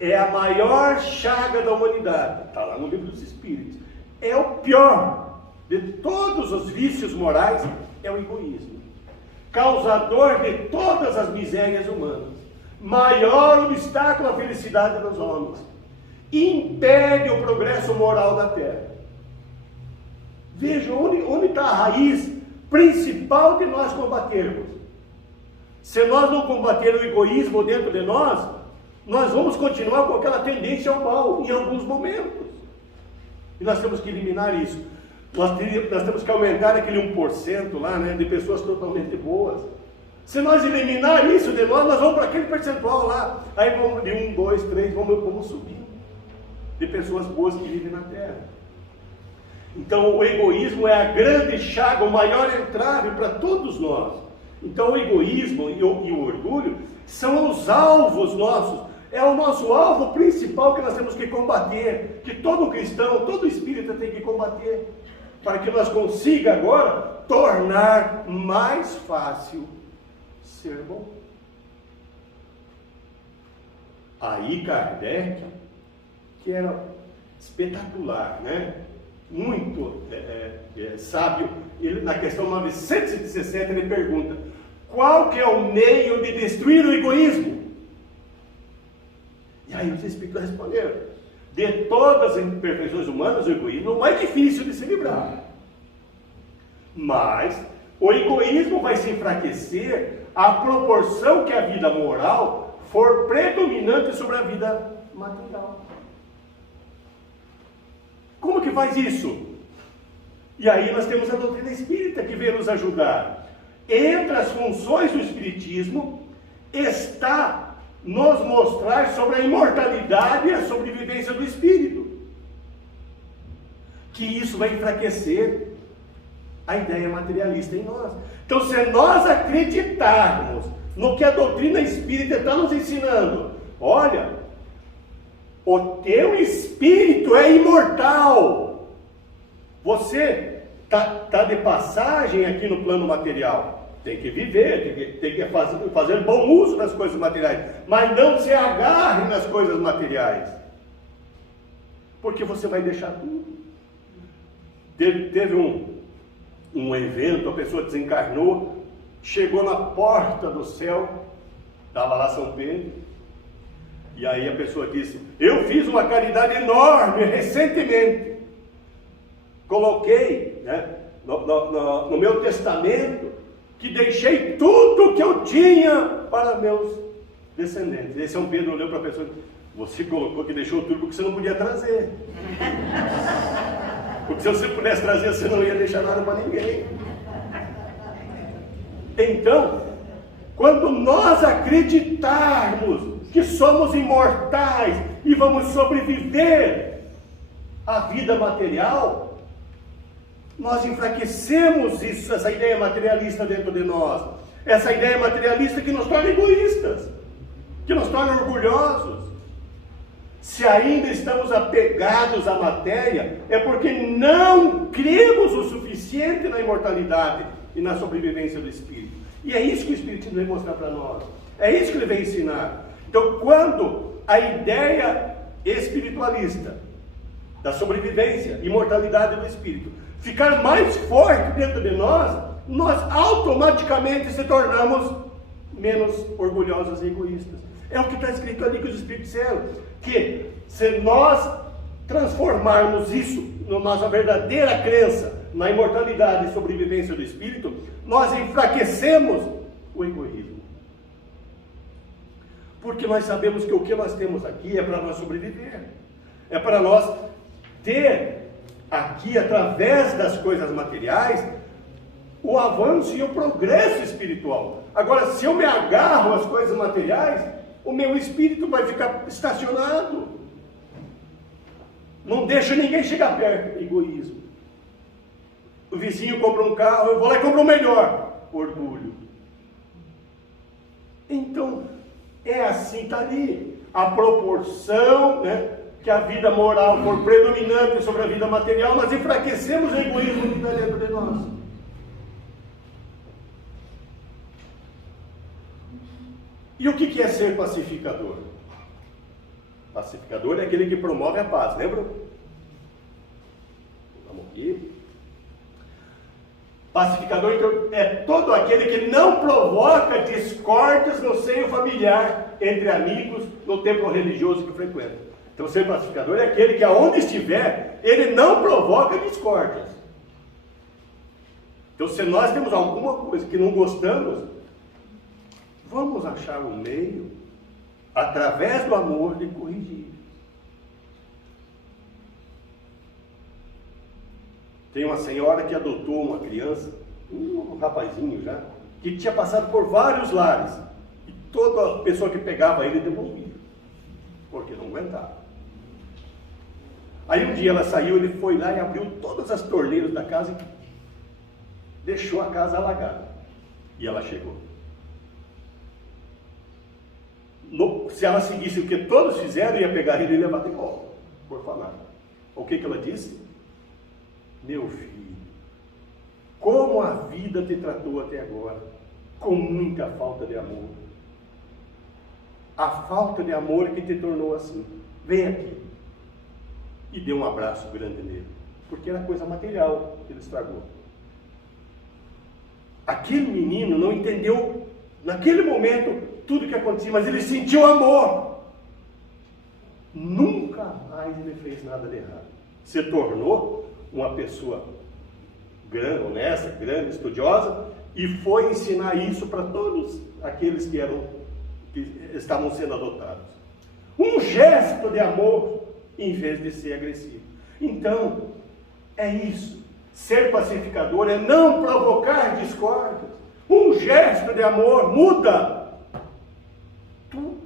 é a maior chaga da humanidade, está lá no Livro dos Espíritos. É o pior de todos os vícios morais, é o egoísmo. Causador de todas as misérias humanas. Maior obstáculo à felicidade dos homens. Impede o progresso moral da Terra. Veja onde está a raiz principal de nós combatermos. Se nós não combater o egoísmo dentro de nós vamos continuar com aquela tendência ao mal em alguns momentos. E nós temos que eliminar isso. Nós temos que aumentar aquele 1% lá, né, de pessoas totalmente boas. Se nós eliminar isso de nós vamos para aquele percentual lá. Aí vamos de 1, 2, 3, vamos subindo. De pessoas boas que vivem na Terra. Então o egoísmo é a grande chaga, o maior entrave para todos nós. Então o egoísmo e o orgulho são os alvos nossos. É o nosso alvo principal que nós temos que combater, que todo cristão, todo espírita tem que combater, para que nós consiga agora tornar mais fácil ser bom. Aí Kardec, que era espetacular, né? Muito sábio, ele, na questão 917, ele pergunta: qual que é o meio de destruir o egoísmo? E aí os espíritos responderam: de todas as imperfeições humanas, o egoísmo é o mais difícil de se livrar. Mas o egoísmo vai se enfraquecer à proporção que a vida moral for predominante sobre a vida material. Como que faz isso? E aí nós temos a doutrina espírita que veio nos ajudar. Entre as funções do espiritismo está nos mostrar sobre a imortalidade e a sobrevivência do espírito. Que isso vai enfraquecer a ideia materialista em nós. Então, se nós acreditarmos no que a doutrina espírita está nos ensinando, olha, o teu espírito é imortal. Você está de passagem aqui no plano material. Tem que viver, tem que fazer bom uso das coisas materiais. Mas não se agarre nas coisas materiais. Porque você vai deixar tudo. Teve um evento, a pessoa desencarnou, chegou na porta do céu, estava lá São Pedro, e aí a pessoa disse: eu fiz uma caridade enorme recentemente, coloquei, né, no meu testamento, que deixei tudo que eu tinha para meus descendentes. E São Pedro olhou para a pessoa e disse: você colocou que deixou tudo porque você não podia trazer. Porque se você pudesse trazer, você não ia deixar nada para ninguém. Então, quando nós acreditarmos que somos imortais e vamos sobreviver à vida material, nós enfraquecemos isso, essa ideia materialista dentro de nós. Essa ideia materialista que nos torna egoístas, que nos torna orgulhosos. Se ainda estamos apegados à matéria, é porque não cremos o suficiente na imortalidade e na sobrevivência do Espírito. E é isso que o Espiritismo vem mostrar para nós. É isso que ele vem ensinar. Então, quando a ideia espiritualista da sobrevivência, imortalidade do Espírito, ficar mais forte dentro de nós, nós automaticamente se tornamos menos orgulhosos e egoístas. É o que está escrito ali que os Espíritos disseram, que se nós transformarmos isso na nossa verdadeira crença, na imortalidade e sobrevivência do Espírito, nós enfraquecemos o egoísmo. Porque nós sabemos que o que nós temos aqui é para nós sobreviver. É para nós ter aqui, através das coisas materiais, o avanço e o progresso espiritual. Agora, se eu me agarro às coisas materiais, o meu espírito vai ficar estacionado. Não deixa ninguém chegar perto. Egoísmo. O vizinho compra um carro, eu vou lá e compro o melhor. Orgulho. Então, é assim, está ali. A proporção, né, que a vida moral for predominante sobre a vida material, nós enfraquecemos o egoísmo que está dentro de nós. E o que é ser pacificador? Pacificador é aquele que promove a paz, lembram? Vamos aqui. Pacificador então, é todo aquele que não provoca discórdias no seio familiar, entre amigos, no templo religioso que frequenta. Então, ser pacificador é aquele que, aonde estiver, ele não provoca discórdias. Então, se nós temos alguma coisa que não gostamos, vamos achar um meio, através do amor, de corrigir. Tem uma senhora que adotou uma criança, um rapazinho já, que tinha passado por vários lares. E toda pessoa que pegava ele devolvia, porque não aguentava. Aí um dia ela saiu, ele foi lá e abriu todas as torneiras da casa e deixou a casa alagada. E ela chegou. Se ela seguisse o que todos fizeram, ia pegar ele e levar de volta, por falar. O que ela disse? Meu filho, como a vida te tratou até agora, com muita falta de amor. a falta de amor que te tornou assim. Vem aqui. E deu um abraço grande nele, porque era coisa material que ele estragou. Aquele menino não entendeu, naquele momento, tudo que acontecia, mas ele sentiu amor. Nunca mais ele fez nada de errado. Se tornou uma pessoa grande, honesta, grande, estudiosa, e foi ensinar isso para todos aqueles que estavam sendo adotados. Um gesto de amor, em vez de ser agressivo. Então, é isso. Ser pacificador é não provocar discórdias. Um gesto de amor muda tudo.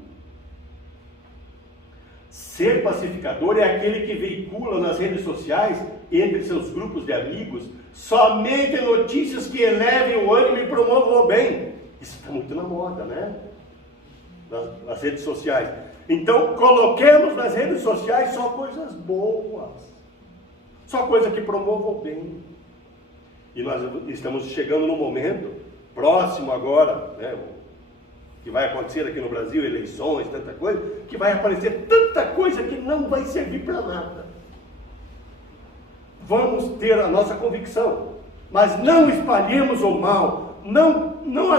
Ser pacificador é aquele que veicula nas redes sociais, entre seus grupos de amigos, somente notícias que elevem o ânimo e promovam o bem. Isso está muito na moda, né? Nas redes sociais. Então, coloquemos nas redes sociais só coisas boas. Só coisa que promova o bem. E nós estamos chegando no momento próximo agora, né, que vai acontecer aqui no Brasil, eleições, tanta coisa, que vai aparecer tanta coisa que não vai servir para nada. Vamos ter a nossa convicção, mas não espalhemos o mal, não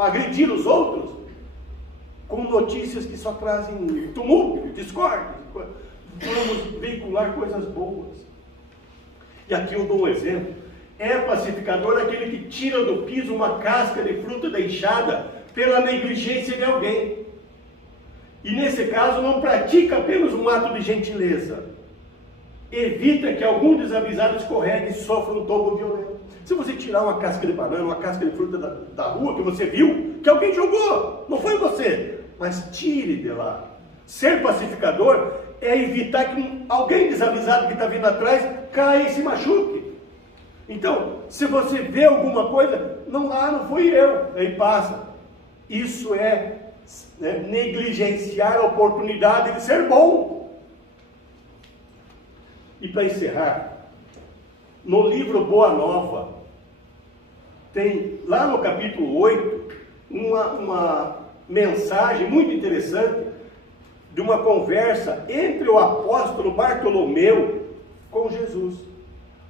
agredir os outros com notícias que só trazem tumulto, discórdia. Vamos veicular coisas boas. E aqui eu dou um exemplo. É pacificador aquele que tira do piso uma casca de fruta deixada pela negligência de alguém. E nesse caso não pratica apenas um ato de gentileza. Evita que algum desavisado escorregue e sofra um tombo violento. Se você tirar uma casca de banana, uma casca de fruta da rua que você viu, que alguém jogou, não foi você, mas tire de lá. Ser pacificador é evitar que alguém desavisado que está vindo atrás caia e se machuque. Então, se você vê alguma coisa, não fui eu, aí passa. Isso é negligenciar a oportunidade de ser bom. E para encerrar, no livro Boa Nova, tem lá no capítulo 8, uma mensagem muito interessante de uma conversa entre o apóstolo Bartolomeu com Jesus,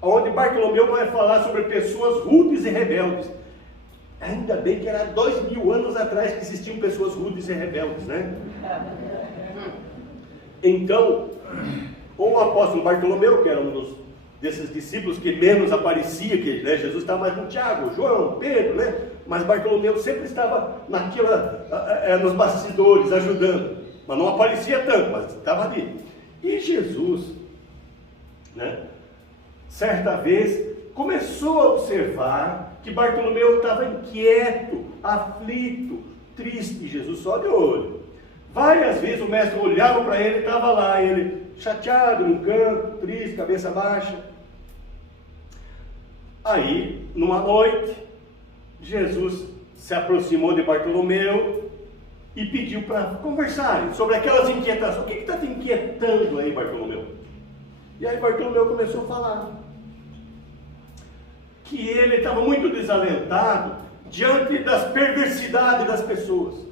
onde Bartolomeu vai falar sobre pessoas rudes e rebeldes. Ainda bem que era 2000 anos atrás que existiam pessoas rudes e rebeldes, né? Então, o apóstolo Bartolomeu, que era desses discípulos que menos aparecia, que Jesus estava mais com Tiago, João, Pedro, né? Mas Bartolomeu sempre estava nos bastidores, ajudando. Mas não aparecia tanto, mas estava ali. E Jesus, né, certa vez, começou a observar que Bartolomeu estava inquieto, aflito, triste, e Jesus só de olho. Várias vezes o mestre olhava para ele e estava lá, ele chateado, num canto, triste, cabeça baixa. Aí, numa noite, Jesus se aproximou de Bartolomeu e pediu para conversarem sobre aquelas inquietações. O que está te inquietando aí, Bartolomeu? E aí Bartolomeu começou a falar que ele estava muito desalentado diante das perversidades das pessoas.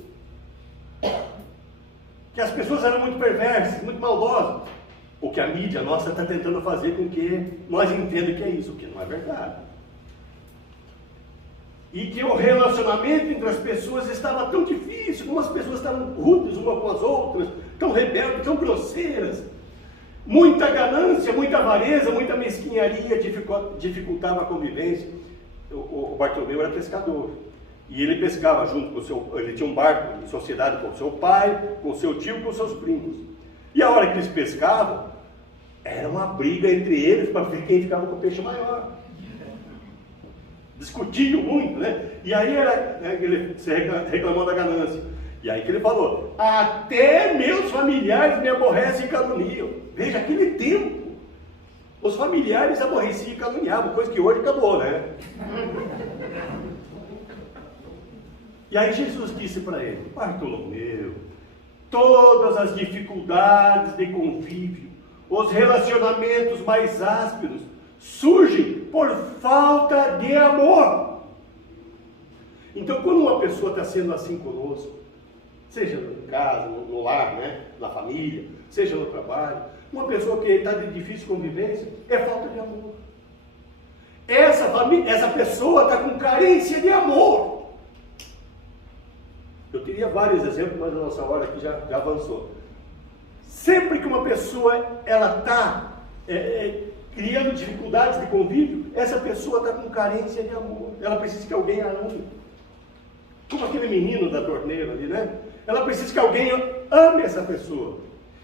Que as pessoas eram muito perversas, muito maldosas. O que a mídia nossa está tentando fazer com que nós entendamos que é isso, o que não é verdade. E que o relacionamento entre as pessoas estava tão difícil, como as pessoas estavam rudes umas com as outras, tão rebeldes, tão grosseiras. Muita ganância, muita avareza, muita mesquinharia dificultava a convivência. O Bartolomeu era pescador. E ele pescava junto com ele tinha um barco em sociedade com o seu pai, com o seu tio e com os seus primos. E a hora que eles pescavam, era uma briga entre eles para ver quem ficava com o peixe maior. Discutiam muito, né? E aí ele reclamou da ganância. E aí que ele falou: até meus familiares me aborrecem e caluniam. Veja, aquele tempo, os familiares aborreciam e caluniavam, coisa que hoje acabou, né? E aí Jesus disse para ele: Bartolomeu, todas as dificuldades de convívio, os relacionamentos mais ásperos, surgem por falta de amor. Então, quando uma pessoa está sendo assim conosco, seja em casa, no lar, né? Na família, seja no trabalho. Uma pessoa que está de difícil convivência é falta de amor. Essa pessoa está com carência de amor. Eu teria vários exemplos, mas a nossa hora aqui já avançou. Sempre que uma pessoa está criando dificuldades de convívio, essa pessoa está com carência de amor. Ela precisa que alguém a ame. Como aquele menino da torneira ali, né? Ela precisa que alguém ame essa pessoa.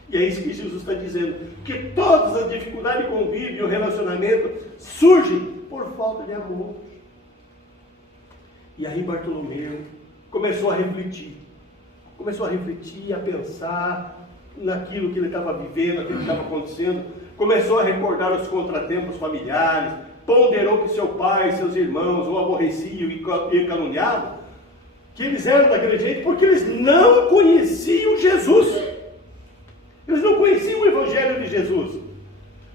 E é isso que Jesus está dizendo. Que todas as dificuldades de convívio e o relacionamento surgem por falta de amor. E aí Bartolomeu começou a refletir. Começou a refletir, a pensar naquilo que ele estava vivendo, naquilo que estava acontecendo. Começou a recordar os contratempos familiares. Ponderou que seu pai e seus irmãos o aborreciam e caluniavam. Que eles eram daquele jeito porque eles não conheciam Jesus. Eles não conheciam o Evangelho de Jesus.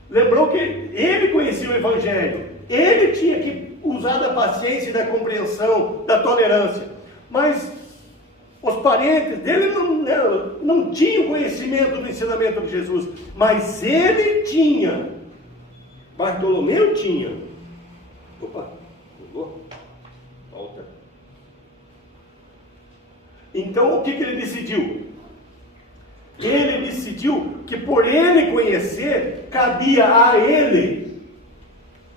Lembrou que ele conhecia o Evangelho. Ele tinha que usar da paciência e da compreensão, da tolerância. Mas os parentes dele não tinham conhecimento do ensinamento de Jesus. Mas ele tinha. Bartolomeu tinha. Opa, pulou. Volta. Então o que ele decidiu? Ele decidiu que por ele conhecer, cabia a ele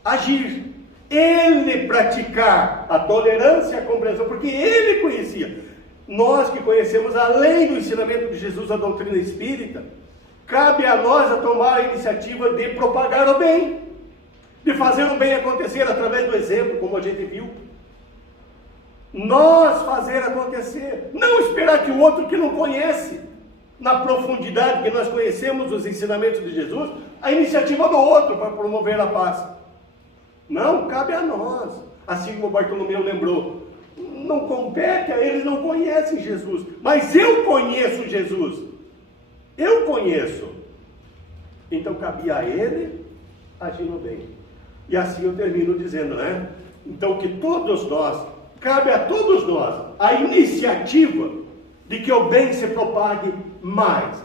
agir, ele praticar a tolerância e a compreensão, porque ele conhecia. Nós que conhecemos, além do ensinamento de Jesus, a doutrina espírita, cabe a nós a tomar a iniciativa de propagar o bem, de fazer o bem acontecer através do exemplo, como a gente viu. Nós fazer acontecer, não esperar que o outro que não conhece, na profundidade que nós conhecemos os ensinamentos de Jesus, a iniciativa do outro para promover a paz. Não, cabe a nós. Assim como Bartolomeu lembrou, não compete a eles, não conhecem Jesus, mas eu conheço Jesus. Eu conheço. Então cabia a ele agir no bem. E assim eu termino dizendo, né? Então que todos nós, cabe a todos nós a iniciativa de que o bem se propague mais.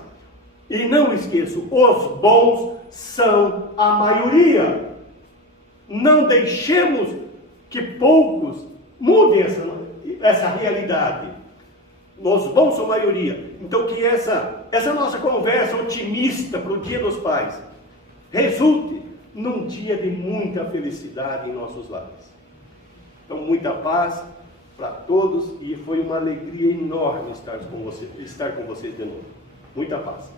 E não esqueço, os bons são a maioria. Não deixemos que poucos mudem essa realidade. Os bons são a maioria. Então que essa nossa conversa otimista para o Dia dos Pais resulte num dia de muita felicidade em nossos lares. Então muita paz para todos, e foi uma alegria enorme estar com vocês de novo. Muita paz.